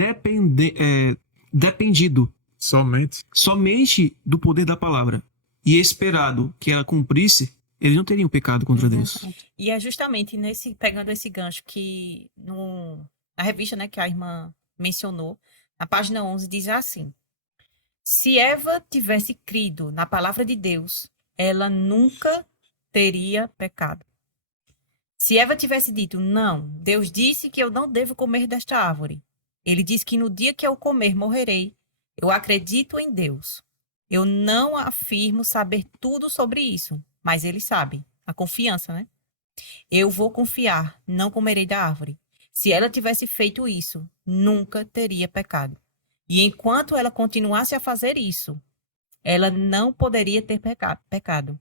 dependido somente do poder da palavra e esperado que ela cumprisse, eles não teriam pecado contra Deus. E é justamente pegando esse gancho que na revista, né, que a irmã mencionou, na página 11 diz assim: se Eva tivesse crido na palavra de Deus, ela nunca teria pecado. Se Eva tivesse dito, não, Deus disse que eu não devo comer desta árvore. Ele disse que no dia que eu comer, morrerei. Eu acredito em Deus. Eu não afirmo saber tudo sobre isso, mas ele sabe. A confiança, né? Eu vou confiar, não comerei da árvore. Se ela tivesse feito isso, nunca teria pecado. E enquanto ela continuasse a fazer isso, ela não poderia ter pecado.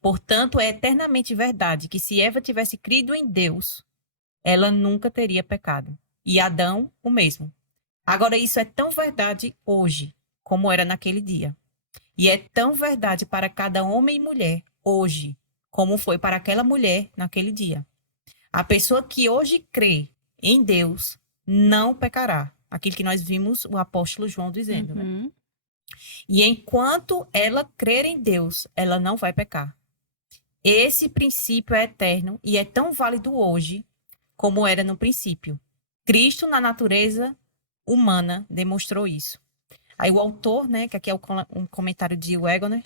Portanto, é eternamente verdade que se Eva tivesse crido em Deus, ela nunca teria pecado. E Adão, o mesmo. Agora, isso é tão verdade hoje, como era naquele dia. E é tão verdade para cada homem e mulher hoje, como foi para aquela mulher naquele dia. A pessoa que hoje crê em Deus não pecará. Aquilo que nós vimos o apóstolo João dizendo, né? Uhum. E enquanto ela crer em Deus, ela não vai pecar. Esse princípio é eterno e é tão válido hoje como era no princípio. Cristo, na natureza humana, demonstrou isso. Aí o autor, né, que aqui é um comentário de Wegener,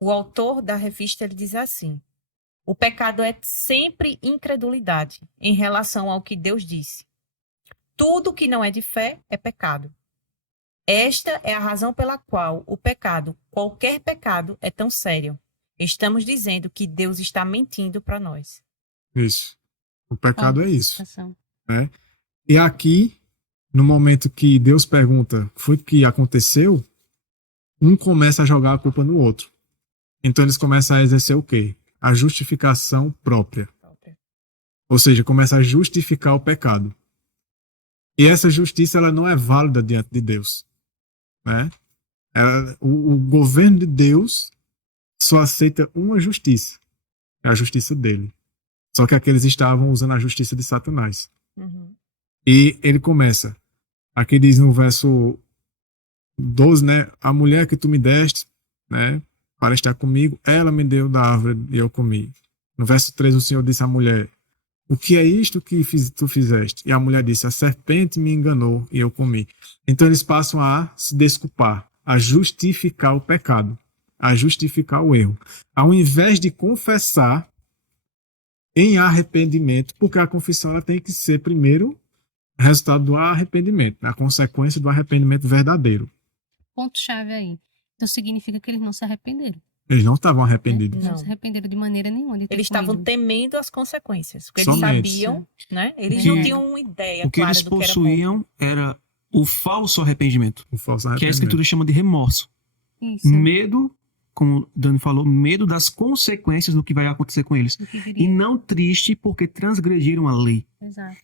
o autor da revista, ele diz assim: o pecado é sempre incredulidade em relação ao que Deus disse. Tudo que não é de fé é pecado. Esta é a razão pela qual o pecado, qualquer pecado, é tão sério. Estamos dizendo que Deus está mentindo para nós. Isso. O pecado é isso. Situação. Né? E aqui, no momento que Deus pergunta o que foi que aconteceu, um começa a jogar a culpa no outro. Então eles começam a exercer o quê? A justificação própria. Ou seja, começa a justificar o pecado. E essa justiça ela não é válida diante de Deus. Né? O governo de Deus só aceita uma justiça. É a justiça dele. Só que aqueles estavam usando a justiça de Satanás. Uhum. E ele começa. Aqui diz no verso 12, né? A mulher que tu me deste, né? Para estar comigo, ela me deu da árvore e eu comi. No verso 3, o Senhor disse à mulher: o que é isto que tu fizeste? E a mulher disse: a serpente me enganou e eu comi. Então eles passam a se desculpar, a justificar o pecado, a justificar o erro. Ao invés de confessar em arrependimento, porque a confissão ela tem que ser primeiro resultado do arrependimento, a consequência do arrependimento verdadeiro. Ponto-chave aí. Então significa que eles não se arrependeram. Eles não estavam arrependidos. Eles não Não. se arrependeram de maneira nenhuma de ter Eles estavam comido. temendo as consequências, porque eles Somente. sabiam, né? Eles Que não tinham uma ideia O que clara eles do que era bom. possuíam era o falso arrependimento, O falso que a arrependimento. escritura chama de remorso. Isso. Medo, como o Dani falou, medo das consequências do que vai acontecer com eles. O que E viria. não triste porque transgrediram a lei. Exato.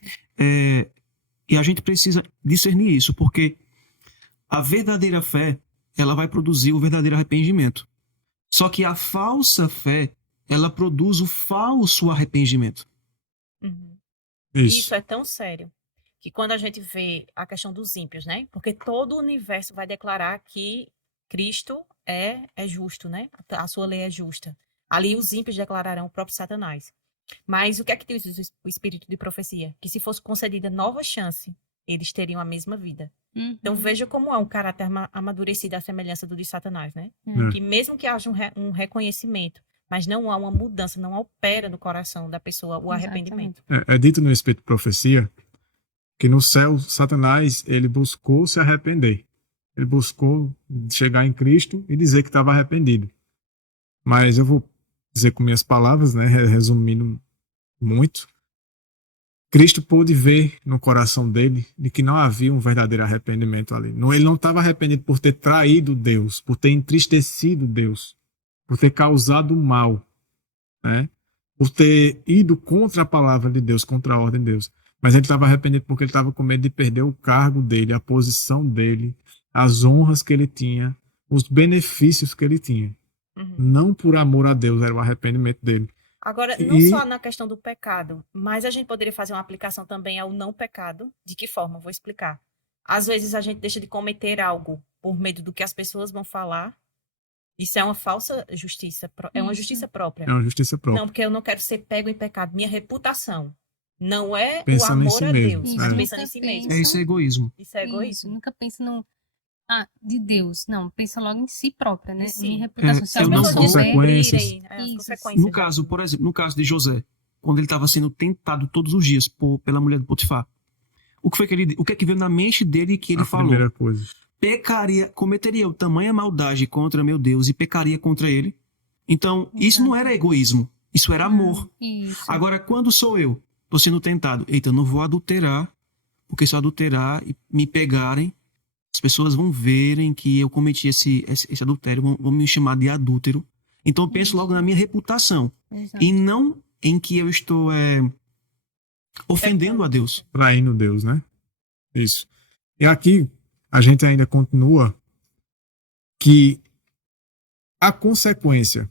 E a gente precisa discernir isso, porque a verdadeira fé, ela vai produzir o verdadeiro arrependimento. Só que a falsa fé, ela produz o falso arrependimento. Uhum. Isso. Isso é tão sério que quando a gente vê a questão dos ímpios, né? Porque todo o universo vai declarar que Cristo é justo, né? A sua lei é justa. Ali os ímpios declararão o próprio Satanás. Mas o que é que diz o espírito de profecia? Que se fosse concedida nova chance, eles teriam a mesma vida. Uhum. Então veja como é um caráter amadurecido à semelhança do de Satanás, né? É. Que mesmo que haja um reconhecimento, mas não há uma mudança, não opera no coração da pessoa o arrependimento. É dito no Espírito de Profecia que no céu, Satanás, ele buscou se arrepender. Ele buscou chegar em Cristo e dizer que estava arrependido. Mas eu vou dizer com minhas palavras, né, resumindo muito. Cristo pôde ver no coração dele de que não havia um verdadeiro arrependimento ali. Ele não estava arrependido por ter traído Deus, por ter entristecido Deus, por ter causado mal, né? Por ter ido contra a palavra de Deus, contra a ordem de Deus. Mas ele estava arrependido porque ele estava com medo de perder o cargo dele, a posição dele, as honras que ele tinha, os benefícios que ele tinha. Uhum. Não por amor a Deus, era o arrependimento dele. Agora, não E- só na questão do pecado, mas a gente poderia fazer uma aplicação também ao não pecado. De que forma? Vou explicar. Às vezes a gente deixa de cometer algo por medo do que as pessoas vão falar. Isso é uma falsa justiça, é uma Isso. justiça própria. É uma justiça própria. Não, porque eu não quero ser pego em pecado. Minha reputação não é Pensando o em amor si a mesmo, Deus, Isso, mas é. pensando em nunca si mesmo. pensa- Esse é egoísmo. Isso é Isso, egoísmo. nunca pensa no... de Deus. Não, pensa logo em si própria, né? Em si. Minha reputação. É, Se eu as não pessoas vou- souberem... Consequências. As Isso. consequências. No caso, por exemplo, no caso de José, quando ele estava sendo tentado todos os dias pela mulher de Potifar, o que é que veio na mente dele que ele A falou? primeira coisa. Cometeria eu tamanha maldade contra meu Deus e pecaria contra ele? Então, isso não era egoísmo, isso era amor. Isso. Agora, quando sou eu, tô sendo tentado, eita, eu não vou adulterar, porque se eu adulterar e me pegarem, as pessoas vão verem que eu cometi esse adultério, vão me chamar de adúltero. Então eu penso logo na minha reputação Exato. e não em que eu estou ofendendo a Deus. Traindo Deus, né? Isso. E aqui a gente ainda continua que a consequência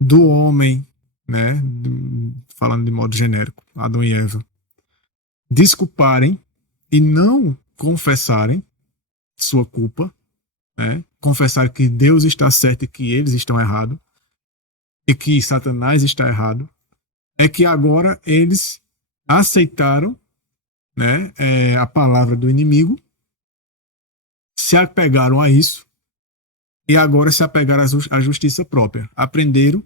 do homem, né, falando de modo genérico, Adão e Eva, desculparem e não confessarem sua culpa, né? Confessarem que Deus está certo e que eles estão errados, e que Satanás está errado, é que agora eles aceitaram, né, a palavra do inimigo, se apegaram a isso, e agora se apegaram à justiça própria. Aprenderam,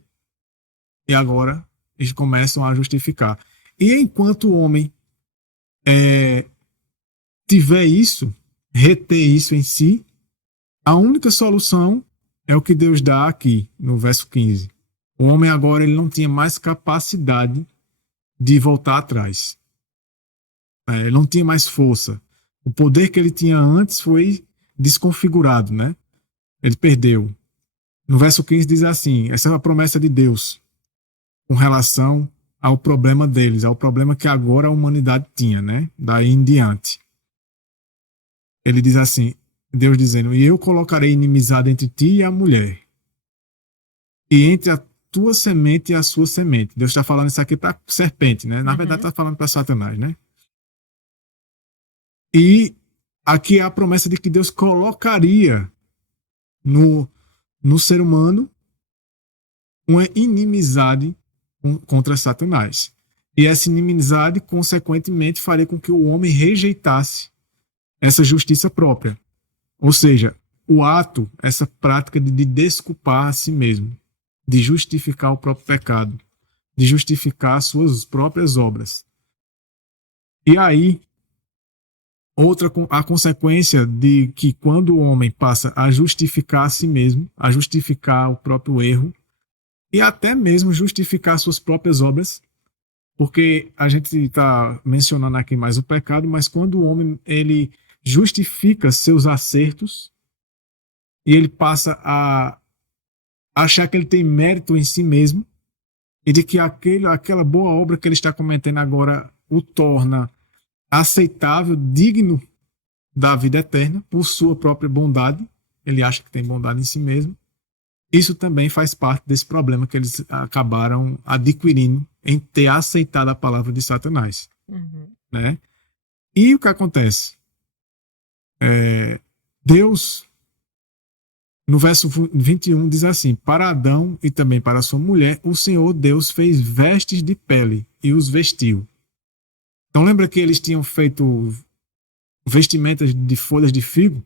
e agora eles começam a justificar. E enquanto o homem tiver isso, reter isso em si, a única solução é o que Deus dá aqui, no verso 15. O homem agora ele não tinha mais capacidade de voltar atrás. Ele não tinha mais força. O poder que ele tinha antes foi desconfigurado, né? Ele perdeu. No verso 15 diz assim, essa é a promessa de Deus com relação ao problema deles, ao problema que agora a humanidade tinha, né? Daí em diante. Ele diz assim, Deus dizendo, e eu colocarei inimizade entre ti e a mulher, e entre a tua semente e a sua semente. Deus está falando isso aqui para serpente, né? Na verdade está falando para Satanás, né? E aqui é a promessa de que Deus colocaria no ser humano uma inimizade contra Satanás. E essa inimizade, consequentemente, faria com que o homem rejeitasse essa justiça própria. Ou seja, o ato, essa prática de desculpar a si mesmo, de justificar o próprio pecado, de justificar as suas próprias obras. E aí, a consequência de que quando o homem passa a justificar a si mesmo, a justificar o próprio erro, e até mesmo justificar suas próprias obras, porque a gente está mencionando aqui mais o pecado, mas quando o homem ele justifica seus acertos e ele passa a achar que ele tem mérito em si mesmo e de que aquela boa obra que ele está cometendo agora o torna aceitável, digno da vida eterna por sua própria bondade, ele acha que tem bondade em si mesmo. Isso também faz parte desse problema que eles acabaram adquirindo em ter aceitado a palavra de Satanás. Né? E o que acontece? Deus, no verso 21, diz assim, para Adão e também para sua mulher, o Senhor Deus fez vestes de pele e os vestiu. Então lembra que eles tinham feito vestimentas de folhas de figo?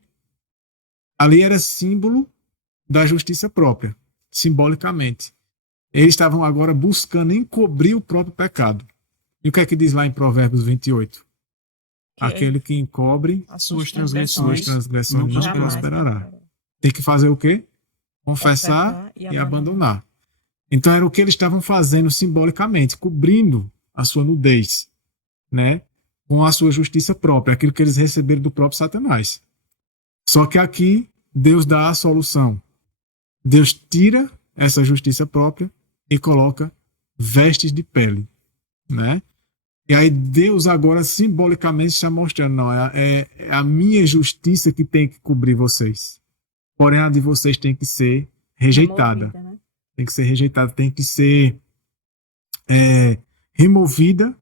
Ali era símbolo da justiça própria, simbolicamente. Eles estavam agora buscando encobrir o próprio pecado. E o que é que diz lá em Provérbios 28? Aquele que encobre As suas transgressões transgressões não jamais prosperará. Tem que fazer o quê? Confessar e abandonar. Então era o que eles estavam fazendo simbolicamente, cobrindo a sua nudez, né? Com a sua justiça própria, aquilo que eles receberam do próprio Satanás. Só que aqui Deus dá a solução. Deus tira essa justiça própria e coloca vestes de pele, né? E aí Deus agora simbolicamente está mostrando, não, é a minha justiça que tem que cobrir vocês. Porém a de vocês tem que ser rejeitada. Removida, né? Tem que ser rejeitada, tem que ser removida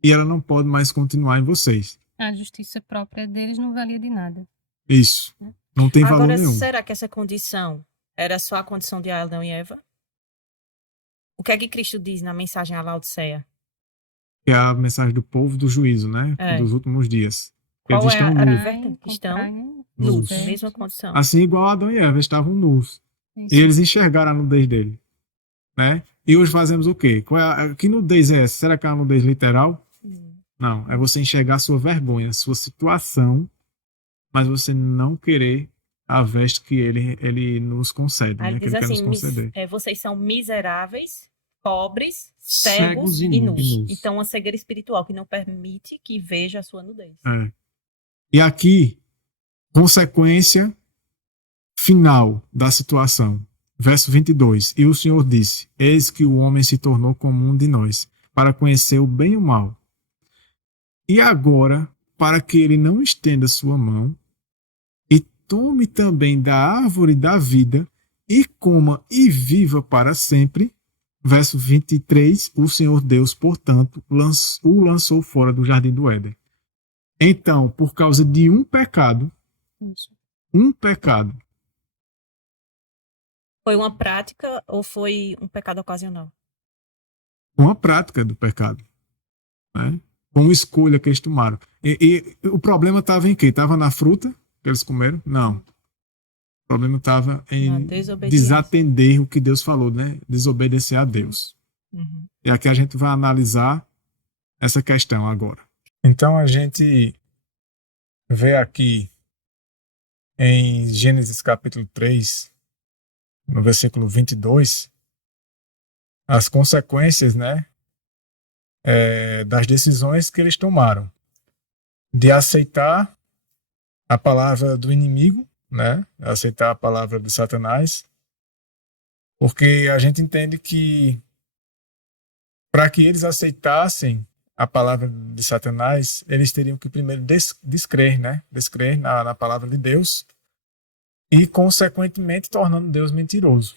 e ela não pode mais continuar em vocês. A justiça própria deles não valia de nada. Isso. Não tem valor Agora, nenhum. será que essa condição era só a condição de Adão e Eva? O que é que Cristo diz na mensagem à Laodiceia? Que é a mensagem do povo do juízo, né? Dos últimos dias. Qual Eles é estão a nus. advertência? Estão Nus. nus, mesma condição. Assim igual Adão e Eva estavam nus. Isso. E eles enxergaram a nudez dele, né? E hoje fazemos o quê? Que nudez é essa? Será que é uma nudez literal? Não, é você enxergar a sua vergonha, a sua situação, mas você não querer a veste que ele nos concede, Aí né? ele Que diz ele quer nos assim, conceder. vocês são miseráveis, pobres, Cegos cegos e e nus. nus. Então, uma cegueira espiritual que não permite que veja a sua nudez. É. E aqui, consequência final da situação. Verso 22. E o Senhor disse, eis que o homem se tornou como um de nós, para conhecer o bem e o mal. E agora, para que ele não estenda sua mão, e tome também da árvore da vida, e coma e viva para sempre. Verso 23, o Senhor Deus, portanto, o lançou fora do jardim do Éden. Então, por causa de um pecado, Foi uma prática ou foi um pecado ocasional? uma prática do pecado, né? Com escolha que eles tomaram. E o problema estava em quê? Estava na fruta que eles comeram? Não. O problema estava Na em desobediência. desatender o que Deus falou, né? Desobedecer a Deus. Uhum. E aqui a gente vai analisar essa questão agora. Então a gente vê aqui em Gênesis capítulo 3, no versículo 22, as consequências, né, das decisões que eles tomaram. De aceitar a palavra do inimigo, né, aceitar a palavra de Satanás, porque a gente entende que para que eles aceitassem a palavra de Satanás, eles teriam que primeiro descrer, né? Descrer na palavra de Deus e, consequentemente, tornando Deus mentiroso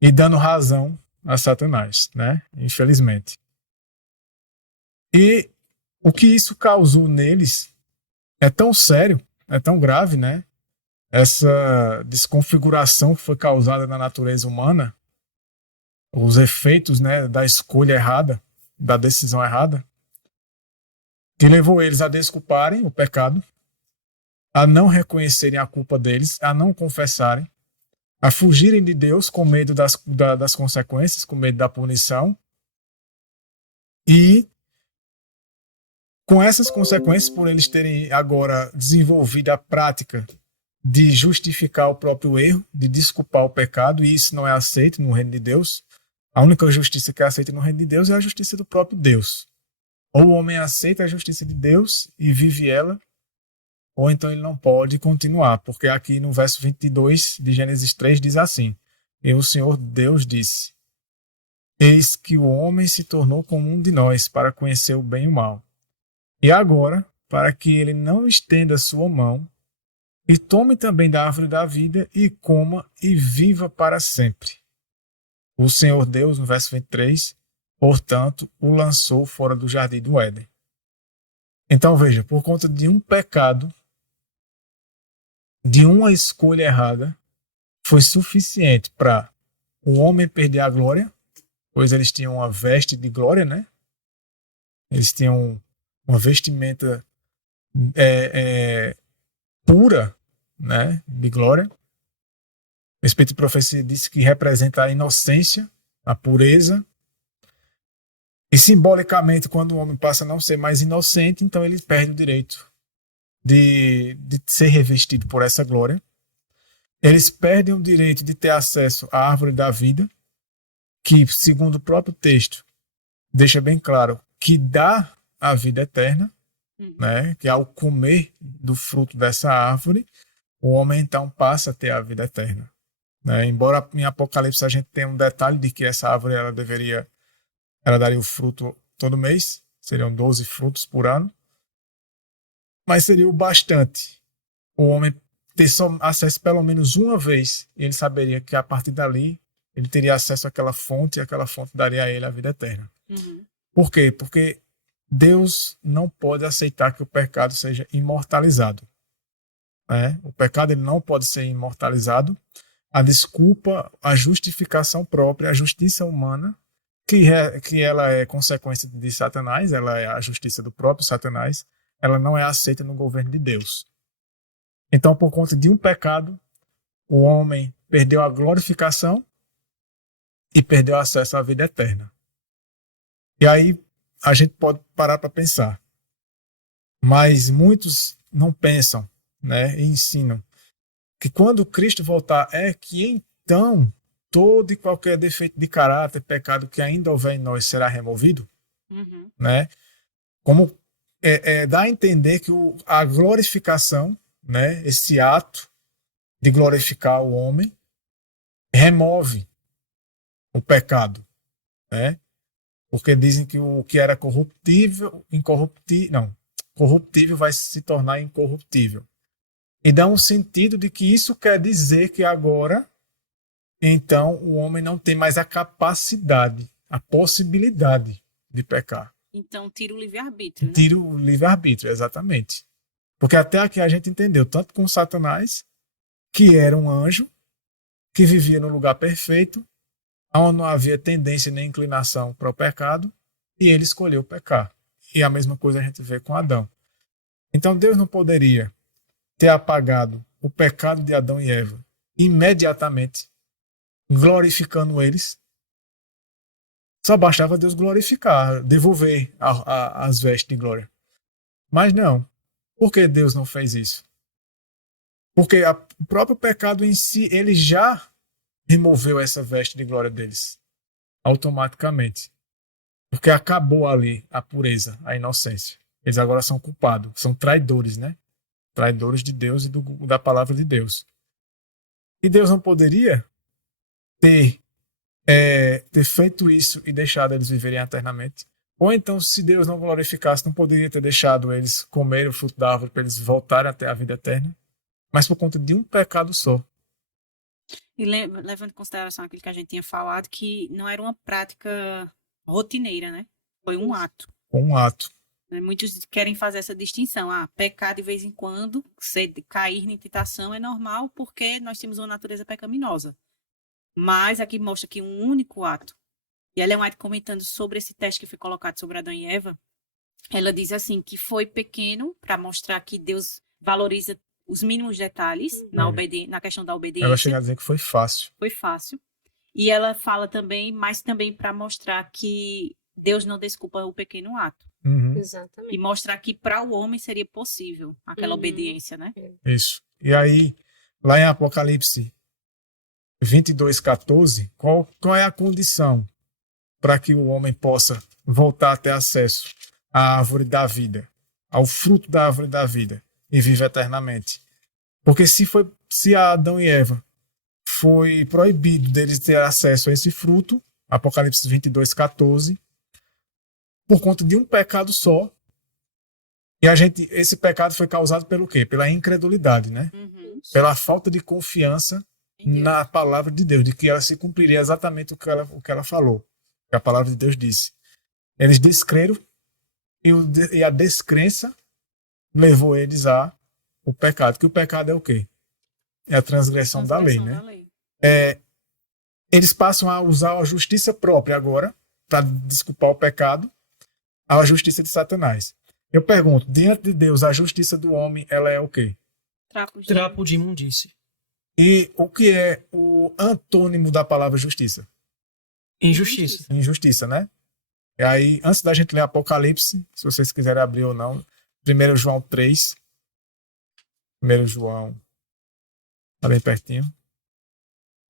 e dando razão a Satanás, né? Infelizmente. E o que isso causou neles é tão sério, é tão grave, né? Essa desconfiguração que foi causada na natureza humana, os efeitos, né, da escolha errada, da decisão errada, que levou eles a desculparem o pecado, a não reconhecerem a culpa deles, a não confessarem, a fugirem de Deus com medo das consequências, com medo da punição. E com essas consequências, por eles terem agora desenvolvido a prática de justificar o próprio erro, de desculpar o pecado, e isso não é aceito no reino de Deus. A única justiça que é aceita no reino de Deus é a justiça do próprio Deus. Ou o homem aceita a justiça de Deus e vive ela, ou então ele não pode continuar, porque aqui no verso 22 de Gênesis 3 diz assim: E o Senhor Deus disse: Eis que o homem se tornou como um de nós, para conhecer o bem e o mal. E agora, para que ele não estenda sua mão, e tome também da árvore da vida, e coma e viva para sempre. O Senhor Deus, no verso 23, portanto, o lançou fora do jardim do Éden. Então veja, por conta de um pecado, de uma escolha errada, foi suficiente para o homem perder a glória, pois eles tinham uma veste de glória, né? Eles tinham uma vestimenta pura, né, de glória. O Espírito de Profecia disse que representa a inocência, a pureza. E simbolicamente, quando o homem passa a não ser mais inocente, então ele perde o direito de ser revestido por essa glória. Eles perdem o direito de ter acesso à árvore da vida, que, segundo o próprio texto, deixa bem claro que dá a vida eterna, né? Que ao comer do fruto dessa árvore, o homem então passa a ter a vida eterna. Né? Embora em Apocalipse a gente tenha um detalhe de que essa árvore ela daria o fruto todo mês, seriam 12 frutos por ano, mas seria o bastante o homem ter só acesso pelo menos uma vez, e ele saberia que a partir dali ele teria acesso àquela fonte, e aquela fonte daria a ele a vida eterna. Por quê? Porque Deus não pode aceitar que o pecado seja imortalizado. Né? O pecado ele não pode ser imortalizado. A desculpa, a justificação própria, a justiça humana, que ela é consequência de Satanás, ela é a justiça do próprio Satanás, ela não é aceita no governo de Deus. Então, por conta de um pecado, o homem perdeu a glorificação e perdeu acesso à vida eterna. E aí a gente pode parar para pensar. Mas muitos não pensam, né, e ensinam que quando Cristo voltar é que então todo e qualquer defeito de caráter, pecado que ainda houver em nós será removido, né? Como dá a entender que a glorificação, né, esse ato de glorificar o homem, remove o pecado, né? Porque dizem que o que era corruptível vai se tornar incorruptível. E dá um sentido de que isso quer dizer que agora, então, o homem não tem mais a capacidade, a possibilidade de pecar. Então, tira o livre-arbítrio, né? Tira o livre-arbítrio, exatamente. Porque até aqui a gente entendeu, tanto com Satanás, que era um anjo, que vivia no lugar perfeito, onde não havia tendência nem inclinação para o pecado, e ele escolheu pecar. E a mesma coisa a gente vê com Adão. Então Deus não poderia ter apagado o pecado de Adão e Eva imediatamente, glorificando eles. Só bastava Deus glorificar, devolver as vestes de glória. Mas não. Por que Deus não fez isso? Porque o próprio pecado em si, ele já removeu essa veste de glória deles. Automaticamente. Porque acabou ali a pureza, a inocência. Eles agora são culpados, são traidores, né? Traidores de Deus e da palavra de Deus. E Deus não poderia ter feito isso e deixado eles viverem eternamente. Ou então, se Deus não glorificasse, não poderia ter deixado eles comerem o fruto da árvore para eles voltarem até a vida eterna. Mas por conta de um pecado só. E levando em consideração aquilo que a gente tinha falado, que não era uma prática rotineira, né? Foi um ato. Um ato. Muitos querem fazer essa distinção. Pecar de vez em quando, cair em tentação é normal porque nós temos uma natureza pecaminosa. Mas aqui mostra que um único ato. E Ellen White comentando sobre esse teste que foi colocado sobre Adão e Eva, ela diz assim, que foi pequeno para mostrar que Deus valoriza os mínimos detalhes na questão da obediência. Ela chega a dizer que foi fácil. Foi fácil. E ela fala também, mas também para mostrar que Deus não desculpa o pequeno ato. Uhum. Exatamente. E mostrar que para o homem seria possível aquela obediência, né? Isso. E aí, lá em Apocalipse 22:14, qual é a condição para que o homem possa voltar a ter acesso à árvore da vida, ao fruto da árvore da vida e vive eternamente? Porque se Adão e Eva foi proibido deles ter acesso a esse fruto, Apocalipse 22:14, por conta de um pecado só, e esse pecado foi causado pelo quê? Pela incredulidade, né? Uhum. Pela falta de confiança na palavra de Deus, de que ela se cumpriria exatamente o que ela falou, que a palavra de Deus disse. Eles descreram e a descrença levou eles ao pecado. Que o pecado é o quê? É a transgressão da lei, né? Eles passam a usar a justiça própria agora para desculpar o pecado, a justiça de Satanás. Eu pergunto, diante de Deus, a justiça do homem, ela é o quê? Trapo de imundície. E o que é o antônimo da palavra justiça? Injustiça. Injustiça, né? E aí, antes da gente ler Apocalipse, se vocês quiserem abrir ou não, 1 João 3. 1 João, tá bem pertinho.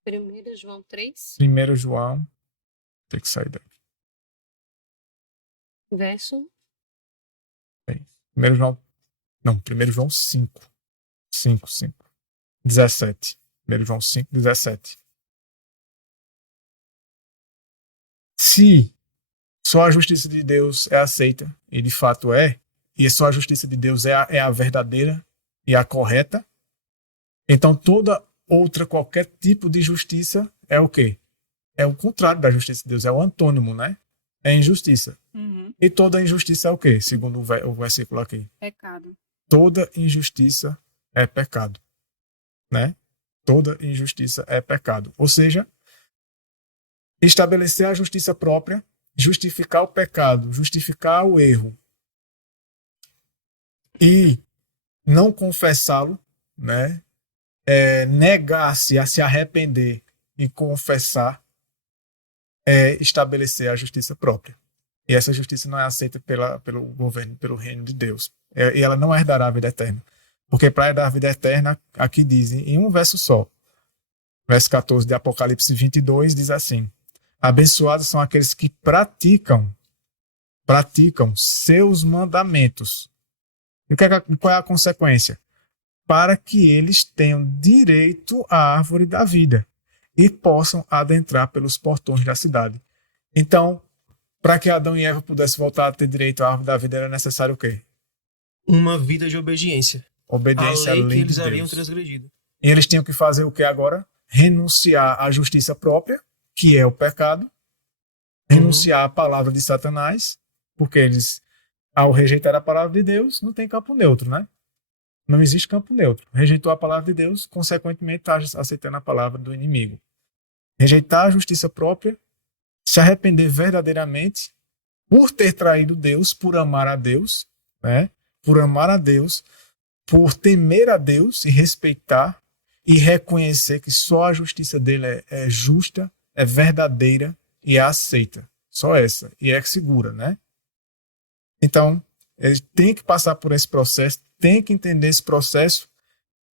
1 João 3, 1 João, tem que sair daqui. verso 1 João, não, 1 João 5. 17. 1 João 5, 17. Se só a justiça de Deus é aceita, e de fato é, e só a justiça de Deus é a verdadeira e a correta, então toda outra, qualquer tipo de justiça é o quê? É o contrário da justiça de Deus, é o antônimo, né? É injustiça. Uhum. E toda injustiça é o quê? Segundo o versículo aqui. Pecado. Toda injustiça é pecado, né? Toda injustiça é pecado. Ou seja, estabelecer a justiça própria, justificar o pecado, justificar o erro e não confessá-lo, né? Negar-se a se arrepender e confessar é estabelecer a justiça própria. E essa justiça não é aceita pelo governo, pelo reino de Deus. E ela não herdará a vida eterna. Porque para herdar a vida eterna, aqui diz, em um verso só, verso 14 de Apocalipse 22, diz assim: abençoados são aqueles que praticam seus mandamentos. E qual é a consequência? Para que eles tenham direito à árvore da vida e possam adentrar pelos portões da cidade. Então, para que Adão e Eva pudessem voltar a ter direito à árvore da vida, era necessário o quê? Uma vida de obediência. Obediência à a lei lei que eles de haviam Deus. transgredido. E eles tinham que fazer o que agora? Renunciar à justiça própria, que é o pecado, renunciar à palavra de Satanás porque eles, ao rejeitar a palavra de Deus, não tem campo neutro, né? Não existe campo neutro. Rejeitou a palavra de Deus, consequentemente está aceitando a palavra do inimigo. Rejeitar a justiça própria, se arrepender verdadeiramente por ter traído Deus, por amar a Deus, né? Por amar a Deus, por temer a Deus e respeitar e reconhecer que só a justiça dele é justa, é verdadeira e é aceita. Só essa. E é segura, né? Então, ele tem que passar por esse processo, tem que entender esse processo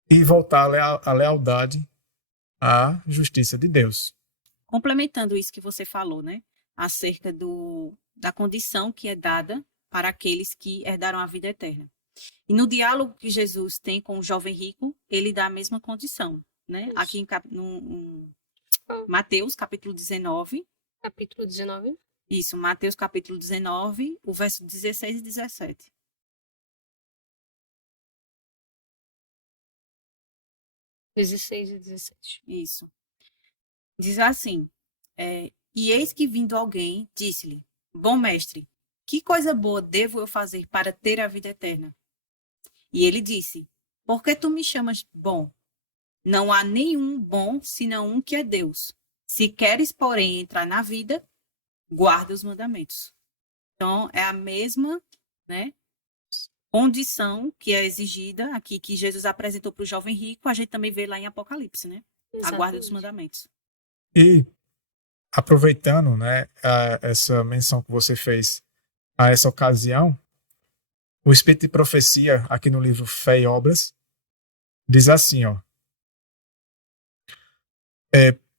e voltar à lealdade à justiça de Deus. Complementando isso que você falou, né? Acerca da condição que é dada para aqueles que herdaram a vida eterna. E no diálogo que Jesus tem com o jovem rico, ele dá a mesma condição, né? Isso. Aqui no Mateus, capítulo 19. Capítulo 19. Isso, Mateus, capítulo 19, o verso 16 e 17. (16 e 17). Isso. Diz assim, e eis que vindo alguém, disse-lhe, bom mestre, que coisa boa devo eu fazer para ter a vida eterna? E ele disse, por que tu me chamas bom? Não há nenhum bom, senão um que é Deus. Se queres, porém, entrar na vida, guarda os mandamentos. Então, é a mesma, né, condição que é exigida aqui, que Jesus apresentou para o jovem rico, a gente também vê lá em Apocalipse, né? A guarda dos mandamentos. E, aproveitando, né, essa menção que você fez a essa ocasião, o Espírito de Profecia, aqui no livro Fé e Obras, diz assim, ó,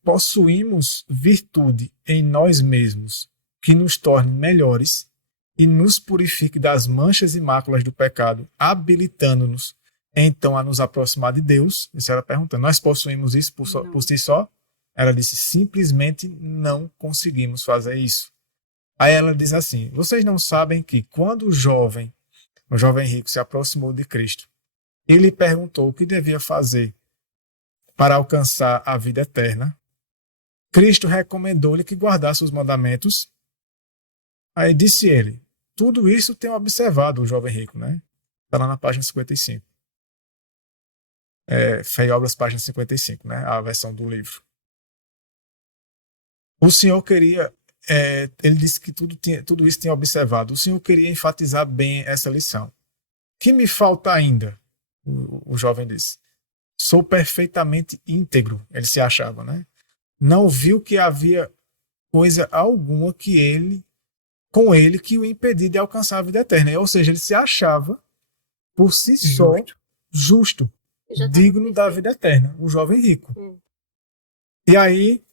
possuímos virtude em nós mesmos que nos torne melhores e nos purifique das manchas e máculas do pecado, habilitando-nos então a nos aproximar de Deus. Isso ela perguntando, nós possuímos isso por si só? Ela disse, simplesmente não conseguimos fazer isso. Aí ela diz assim, vocês não sabem que quando o jovem rico se aproximou de Cristo, ele perguntou o que devia fazer para alcançar a vida eterna. Cristo recomendou-lhe que guardasse os mandamentos. Aí disse ele, tudo isso tem observado o jovem rico, né? Está lá na página 55. Fé e Obras, página 55, né? A versão do livro. O Senhor queria, ele disse que tudo isso tinha observado. O Senhor queria enfatizar bem essa lição. O que me falta ainda? O jovem disse. Sou perfeitamente íntegro, ele se achava, né? Não viu que havia coisa alguma com ele que o impedia de alcançar a vida eterna. Ou seja, ele se achava, por si só, justo, digno da vida eterna, o jovem rico. E aí,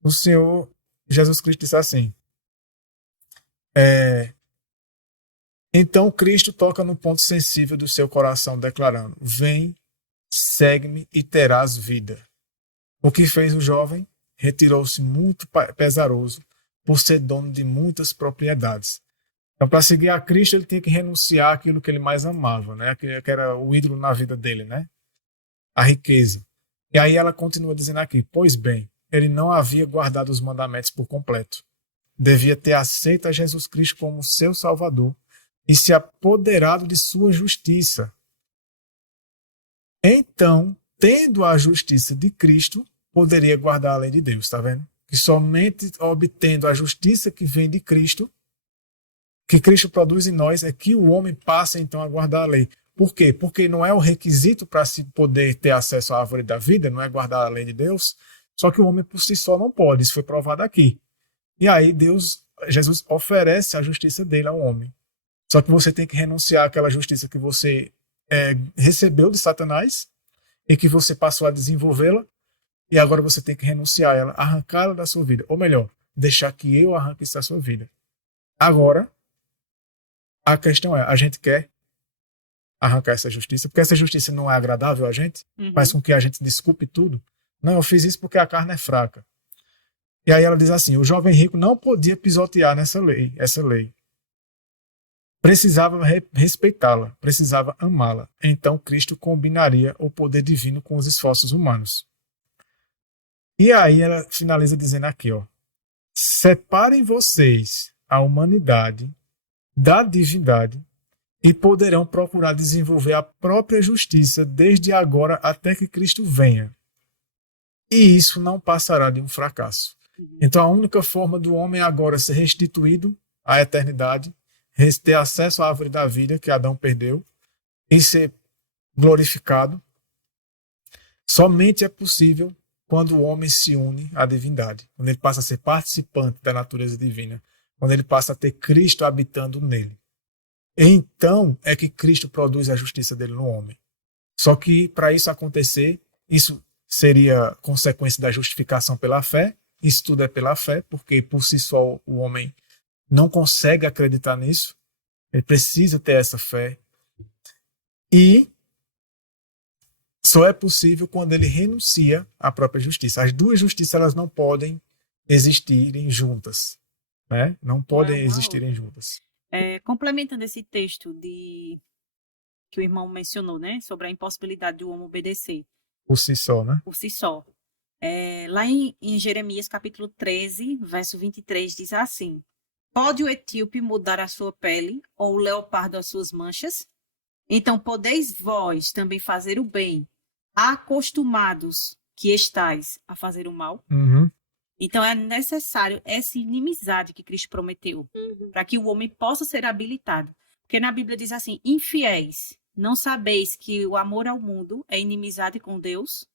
o Senhor Jesus Cristo disse assim, então Cristo toca no ponto sensível do seu coração, declarando, vem, segue-me e terás vida. O que fez o jovem? Retirou-se muito pesaroso por ser dono de muitas propriedades. Então, para seguir a Cristo, ele tinha que renunciar àquilo que ele mais amava, né? Que era o ídolo na vida dele, né? A riqueza. E aí ela continua dizendo aqui, pois bem, ele não havia guardado os mandamentos por completo. Devia ter aceito a Jesus Cristo como seu Salvador e se apoderado de sua justiça. Então, tendo a justiça de Cristo, poderia guardar a lei de Deus, está vendo? Que somente obtendo a justiça que vem de Cristo, que Cristo produz em nós, é que o homem passa então a guardar a lei. Por quê? Porque não é o requisito para se poder ter acesso à árvore da vida, não é guardar a lei de Deus, só que o homem por si só não pode, isso foi provado aqui. E aí Jesus oferece a justiça dele ao homem. Só que você tem que renunciar àquela justiça que você recebeu de Satanás e que você passou a desenvolvê-la, e agora você tem que renunciar a ela, arrancá-la da sua vida. Ou melhor, deixar que eu arranque isso da sua vida. Agora, a questão é, a gente quer arrancar essa justiça, porque essa justiça não é agradável a gente, faz com que a gente desculpe tudo. Não, eu fiz isso porque a carne é fraca. E aí ela diz assim, o jovem rico não podia pisotear essa lei. Precisava respeitá-la, precisava amá-la. Então Cristo combinaria o poder divino com os esforços humanos. E aí ela finaliza dizendo aqui, ó, separem vocês, a humanidade, da divindade e poderão procurar desenvolver a própria justiça desde agora até que Cristo venha. E isso não passará de um fracasso. Então a única forma do homem agora ser restituído à eternidade, ter acesso à árvore da vida que Adão perdeu e ser glorificado, somente é possível quando o homem se une à divindade, quando ele passa a ser participante da natureza divina, quando ele passa a ter Cristo habitando nele. Então é que Cristo produz a justiça dele no homem. Só que para isso acontecer, isso seria consequência da justificação pela fé. Isso tudo é pela fé, porque por si só o homem não consegue acreditar nisso. Ele precisa ter essa fé. E só é possível quando ele renuncia à própria justiça. As duas justiças elas não podem existirem juntas, né? Não podem existirem juntas. Complementando esse texto que o irmão mencionou, né, sobre a impossibilidade do homem obedecer Por si só, né? por si só. Lá em Jeremias capítulo 13, verso 23, diz assim: Pode o etíope mudar a sua pele, ou o leopardo as suas manchas? Então podeis vós também fazer o bem, acostumados que estáis a fazer o mal? Uhum. Então é necessário essa inimizade que Cristo prometeu, para que o homem possa ser habilitado. Porque na Bíblia diz assim: infiéis, não sabeis que o amor ao mundo é inimizade com Deus?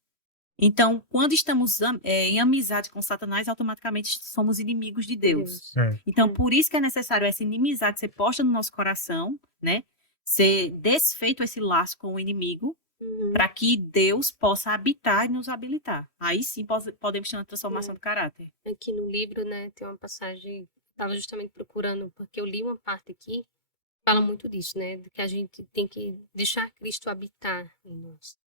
Então, quando estamos em amizade com Satanás, automaticamente somos inimigos de Deus. Então, por isso que é necessário essa inimizade ser posta no nosso coração, né? Ser desfeito esse laço com o inimigo, para que Deus possa habitar e nos habilitar. Aí sim podemos ter uma transformação do caráter. Aqui no livro, né, tem uma passagem, estava justamente procurando, porque eu li uma parte aqui, fala muito disso, né, de que a gente tem que deixar Cristo habitar em nós.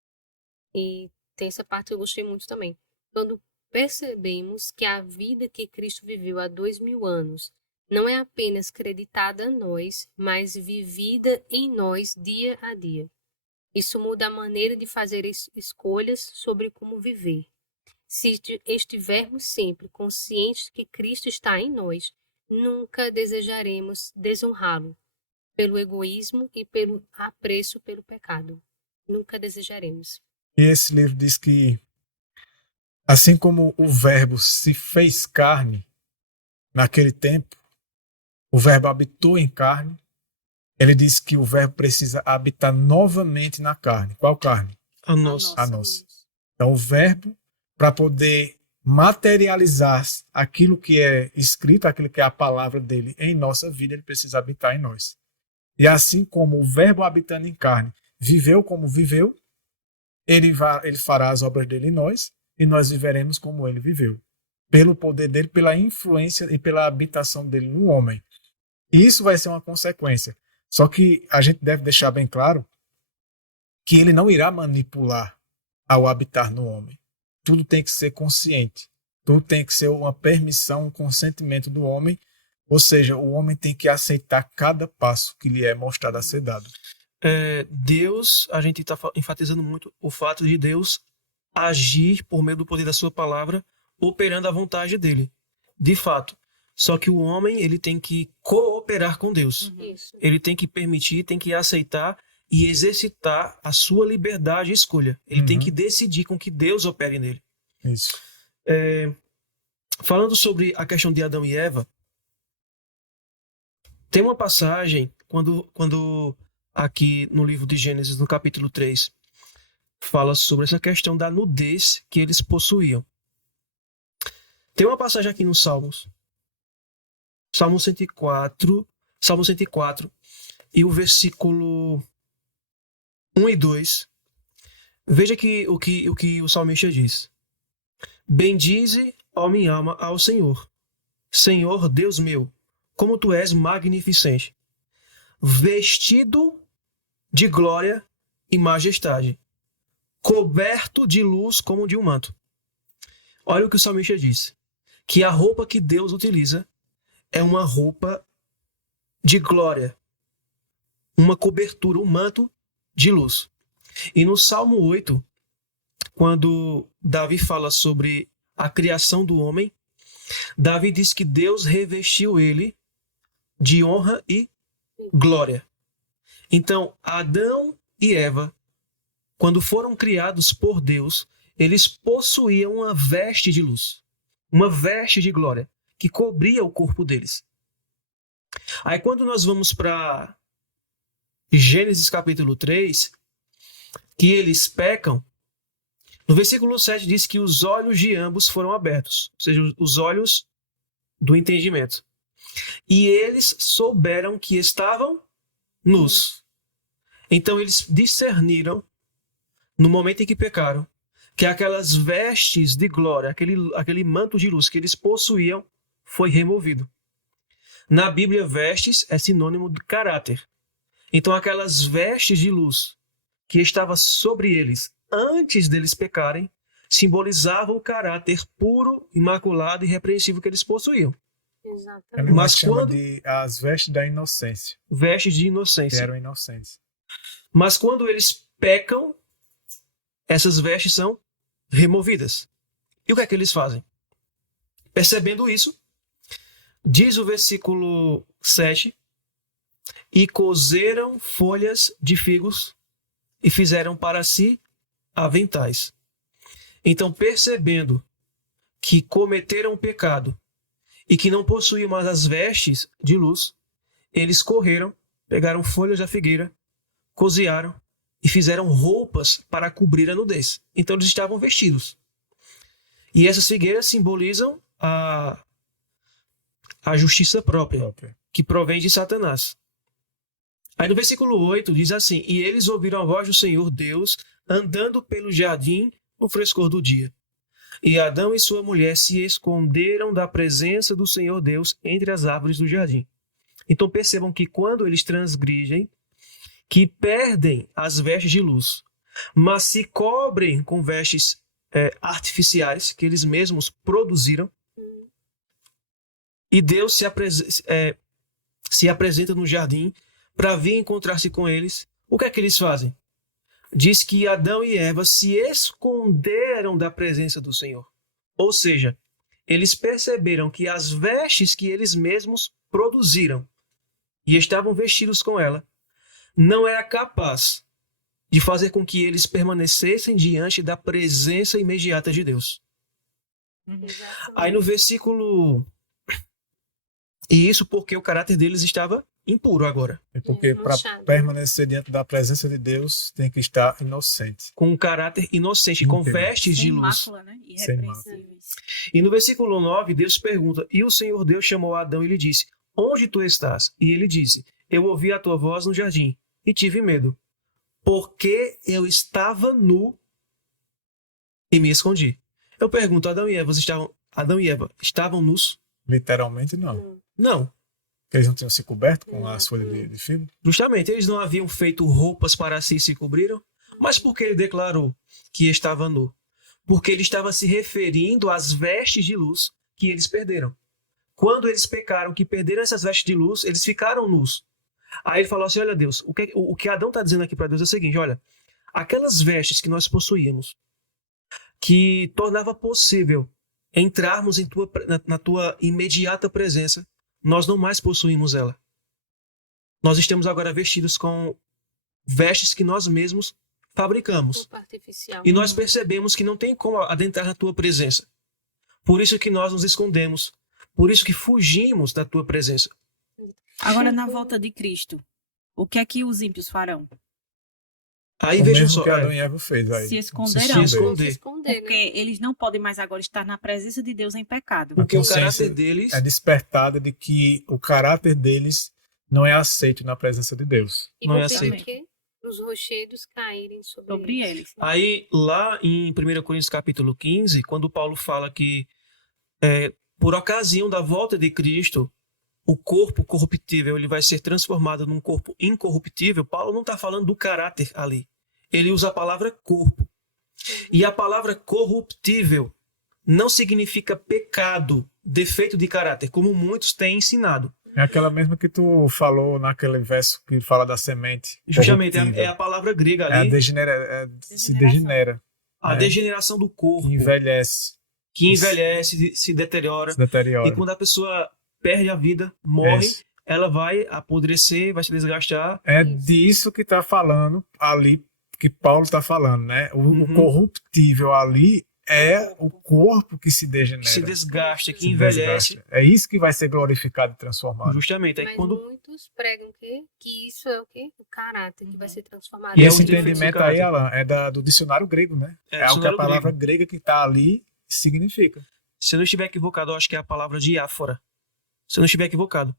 E tem essa parte que eu gostei muito também. Quando percebemos que a vida que Cristo viveu há 2000 anos não é apenas creditada a nós, mas vivida em nós dia a dia. Isso muda a maneira de fazer escolhas sobre como viver. Se estivermos sempre conscientes que Cristo está em nós, nunca desejaremos desonrá-lo pelo egoísmo e pelo apreço pelo pecado. Nunca desejaremos. E esse livro diz que, assim como o Verbo se fez carne naquele tempo, o Verbo habitou em carne, ele diz que o Verbo precisa habitar novamente na carne. Qual carne? A nossa. A nossa. Então, o Verbo, para poder materializar aquilo que é escrito, aquilo que é a palavra dele em nossa vida, ele precisa habitar em nós. E assim como o Verbo habitando em carne viveu como viveu, ele fará as obras dele em nós e nós viveremos como ele viveu. Pelo poder dele, pela influência e pela habitação dele no homem. E isso vai ser uma consequência. Só que a gente deve deixar bem claro que ele não irá manipular ao habitar no homem. Tudo tem que ser consciente. Tudo tem que ser uma permissão, um consentimento do homem. Ou seja, o homem tem que aceitar cada passo que lhe é mostrado a ser dado. Deus, a gente está enfatizando muito o fato de Deus agir por meio do poder da sua palavra, operando a vontade dele. De fato. Só que o homem, ele tem que cooperar com Deus. Isso. Ele tem que permitir, tem que aceitar e exercitar a sua liberdade e escolha. Ele tem que decidir com que Deus opere nele. Isso. Falando sobre a questão de Adão e Eva, tem uma passagem, quando aqui no livro de Gênesis, no capítulo 3, fala sobre essa questão da nudez que eles possuíam. Tem uma passagem aqui nos Salmos, Salmo 104, e o versículo 1 e 2. Veja o que o salmista diz. Bendize, ó minha alma, ao Senhor. Senhor, Deus meu, como tu és magnificente, vestido de glória e majestade, coberto de luz como de um manto. Olha o que o salmista diz, que a roupa que Deus utiliza é uma roupa de glória, uma cobertura, um manto de luz. E no Salmo 8, quando Davi fala sobre a criação do homem, Davi diz que Deus revestiu ele de honra e glória. Então, Adão e Eva, quando foram criados por Deus, eles possuíam uma veste de luz, uma veste de glória, que cobria o corpo deles. Aí quando nós vamos para Gênesis capítulo 3, que eles pecam, no versículo 7 diz que os olhos de ambos foram abertos, ou seja, os olhos do entendimento. E eles souberam que estavam nus. Então eles discerniram, no momento em que pecaram, que aquelas vestes de glória, aquele manto de luz que eles possuíam, foi removido. Na Bíblia, vestes é sinônimo de caráter. Então aquelas vestes de luz que estavam sobre eles antes deles pecarem, simbolizavam o caráter puro, imaculado e irrepreensível que eles possuíam. Exatamente. Mas chama quando- de as vestes da inocência, Vestes de que inocência. eram inocentes. Mas quando eles pecam, essas vestes são removidas. E o que é que eles fazem? Percebendo isso, diz o versículo 7, e cozeram folhas de figos e fizeram para si aventais. Então, percebendo que cometeram o pecado e que não possuíam mais as vestes de luz, eles correram, pegaram folhas da figueira, cozearam e fizeram roupas para cobrir a nudez. Então eles estavam vestidos. E essas figueiras simbolizam a justiça própria, que provém de Satanás. Aí no versículo 8 diz assim: e eles ouviram a voz do Senhor Deus andando pelo jardim no frescor do dia. E Adão e sua mulher se esconderam da presença do Senhor Deus entre as árvores do jardim. Então percebam que quando eles transgridem, que perdem as vestes de luz, mas se cobrem com vestes artificiais que eles mesmos produziram, e Deus se apresenta no jardim para vir encontrar-se com eles, o que é que eles fazem? Diz que Adão e Eva se esconderam da presença do Senhor. Ou seja, eles perceberam que as vestes que eles mesmos produziram e estavam vestidos com ela, não era capaz de fazer com que eles permanecessem diante da presença imediata de Deus. Aí no versículo... E isso porque o caráter deles estava impuro agora. E porque para manchado. permanecer diante da presença de Deus, tem que estar inocente. Com um caráter inocente, com Íntegro. vestes de Sem luz. mácula, né? Sem Irrepreensíveis. E no versículo 9, Deus pergunta: e o Senhor Deus chamou Adão e lhe disse: onde tu estás? E ele disse: eu ouvi a tua voz no jardim e tive medo, porque eu estava nu e me escondi. Eu pergunto: Adão e Eva estavam nus? Literalmente, não. Não. Porque eles não tinham se coberto com as folhas de figo. Justamente, eles não haviam feito roupas para si e se cobriram. Mas por que ele declarou que estava nu? Porque ele estava se referindo às vestes de luz que eles perderam. Quando eles pecaram, que perderam essas vestes de luz, eles ficaram nus. Aí ele falou assim: olha Deus, o que Adão está dizendo aqui para Deus é o seguinte: olha, aquelas vestes que nós possuíamos, que tornava possível entrarmos na tua imediata presença, nós não mais possuímos ela. Nós estamos agora vestidos com vestes que nós mesmos fabricamos. Roupa artificial. E nós percebemos que não tem como adentrar na tua presença. Por isso que nós nos escondemos. Por isso que fugimos da tua presença. Agora, na volta de Cristo, o que é que os ímpios farão? Aí O veja mesmo só. que Adão e Eva fez. Aí. Se esconderão. Se esconder. Se esconder, Porque né? eles não podem mais agora estar na presença de Deus em pecado. Porque o consciência caráter deles... É despertada de que o caráter deles não é aceito na presença de Deus. E Não é com fez aceito. o quê? Os rochedos caírem sobre Sobre eles. eles. Aí, lá em 1 Coríntios capítulo 15, quando Paulo fala que por ocasião da volta de Cristo, o corpo corruptível ele vai ser transformado num corpo incorruptível, Paulo não está falando do caráter ali. Ele usa a palavra corpo. E a palavra corruptível não significa pecado, defeito de caráter, como muitos têm ensinado. É aquela mesma que tu falou naquele verso que fala da semente. Justamente corruptível. é a palavra grega É a ali, se degenera, a né? degeneração do corpo, que envelhece, que envelhece, se deteriora. se deteriora. E quando a pessoa perde a vida, morre, ela vai apodrecer, vai se desgastar. É disso que está falando ali, que Paulo está falando, né? O Uhum. corruptível ali é o corpo que se Que degenera. se desgasta, que se envelhece. desgasta. É isso que vai ser glorificado e transformado. Justamente. Aí Mas quando muitos pregam que isso é o quê? O caráter que vai ser transformado. E é esse os defeitos do entendimento aí, caráter. Alan, é do dicionário grego, né? É, É o que a dicionário palavra grego. grega que está ali significa. Se eu não estiver equivocado, eu acho que é a palavra diáfora. Se eu não estiver equivocado.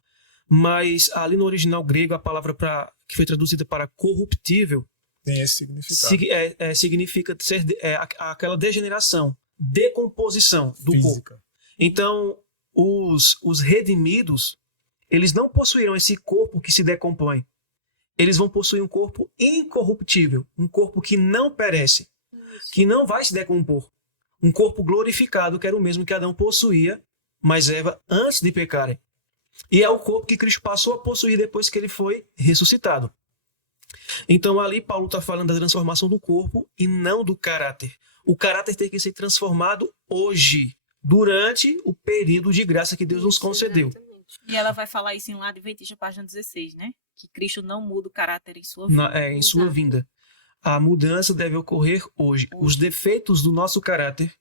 Mas ali no original grego, a palavra que foi traduzida para corruptível Tem esse significado. significa ser aquela degeneração, decomposição do corpo. Física. Então, os redimidos, eles não possuirão esse corpo que se decompõe. Eles vão possuir um corpo incorruptível, um corpo que não perece, que não vai se decompor. Um corpo glorificado, que era o mesmo que Adão possuía, mas Eva antes de pecarem. E é o corpo que Cristo passou a possuir depois que ele foi ressuscitado. Então ali Paulo está falando da transformação do corpo e não do caráter. O caráter tem que ser transformado hoje, durante o período de graça que Deus nos concedeu. Exatamente. E ela vai falar isso em lá Adventista, página 16, né? Que Cristo não muda o caráter em sua vida. Em sua Exato. vinda. A mudança deve ocorrer hoje. Os defeitos do nosso caráter,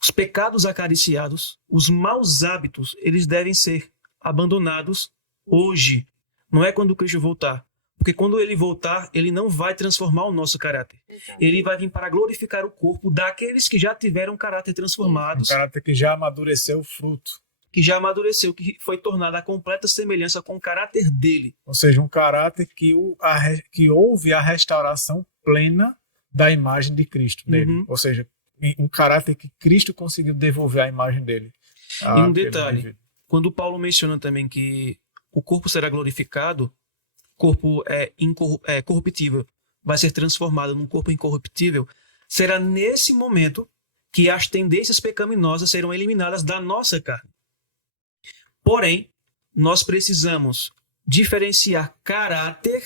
os pecados acariciados, os maus hábitos, eles devem ser abandonados hoje. Não é quando Cristo voltar. Porque quando ele voltar, ele não vai transformar o nosso caráter. Exato. Ele vai vir para glorificar o corpo daqueles que já tiveram caráter Um transformados, caráter que já amadureceu o fruto. que já amadureceu, que foi tornado a completa semelhança com o caráter dele. Ou seja, um caráter que houve a restauração plena da imagem de Cristo nele. Uhum. Ou seja, um caráter que Cristo conseguiu devolver à imagem dele. E um àquele detalhe, indivíduo. quando Paulo menciona também que o corpo será glorificado, corpo corruptível vai ser transformado num corpo incorruptível, será nesse momento que as tendências pecaminosas serão eliminadas da nossa carne. Porém, nós precisamos diferenciar caráter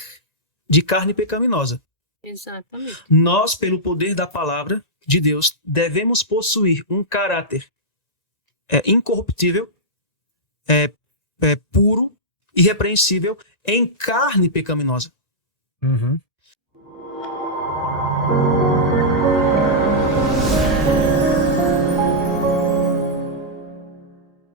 de carne pecaminosa. Exatamente. Nós, pelo poder da palavra de Deus, devemos possuir um caráter incorruptível, puro, irrepreensível, em carne pecaminosa. Uhum.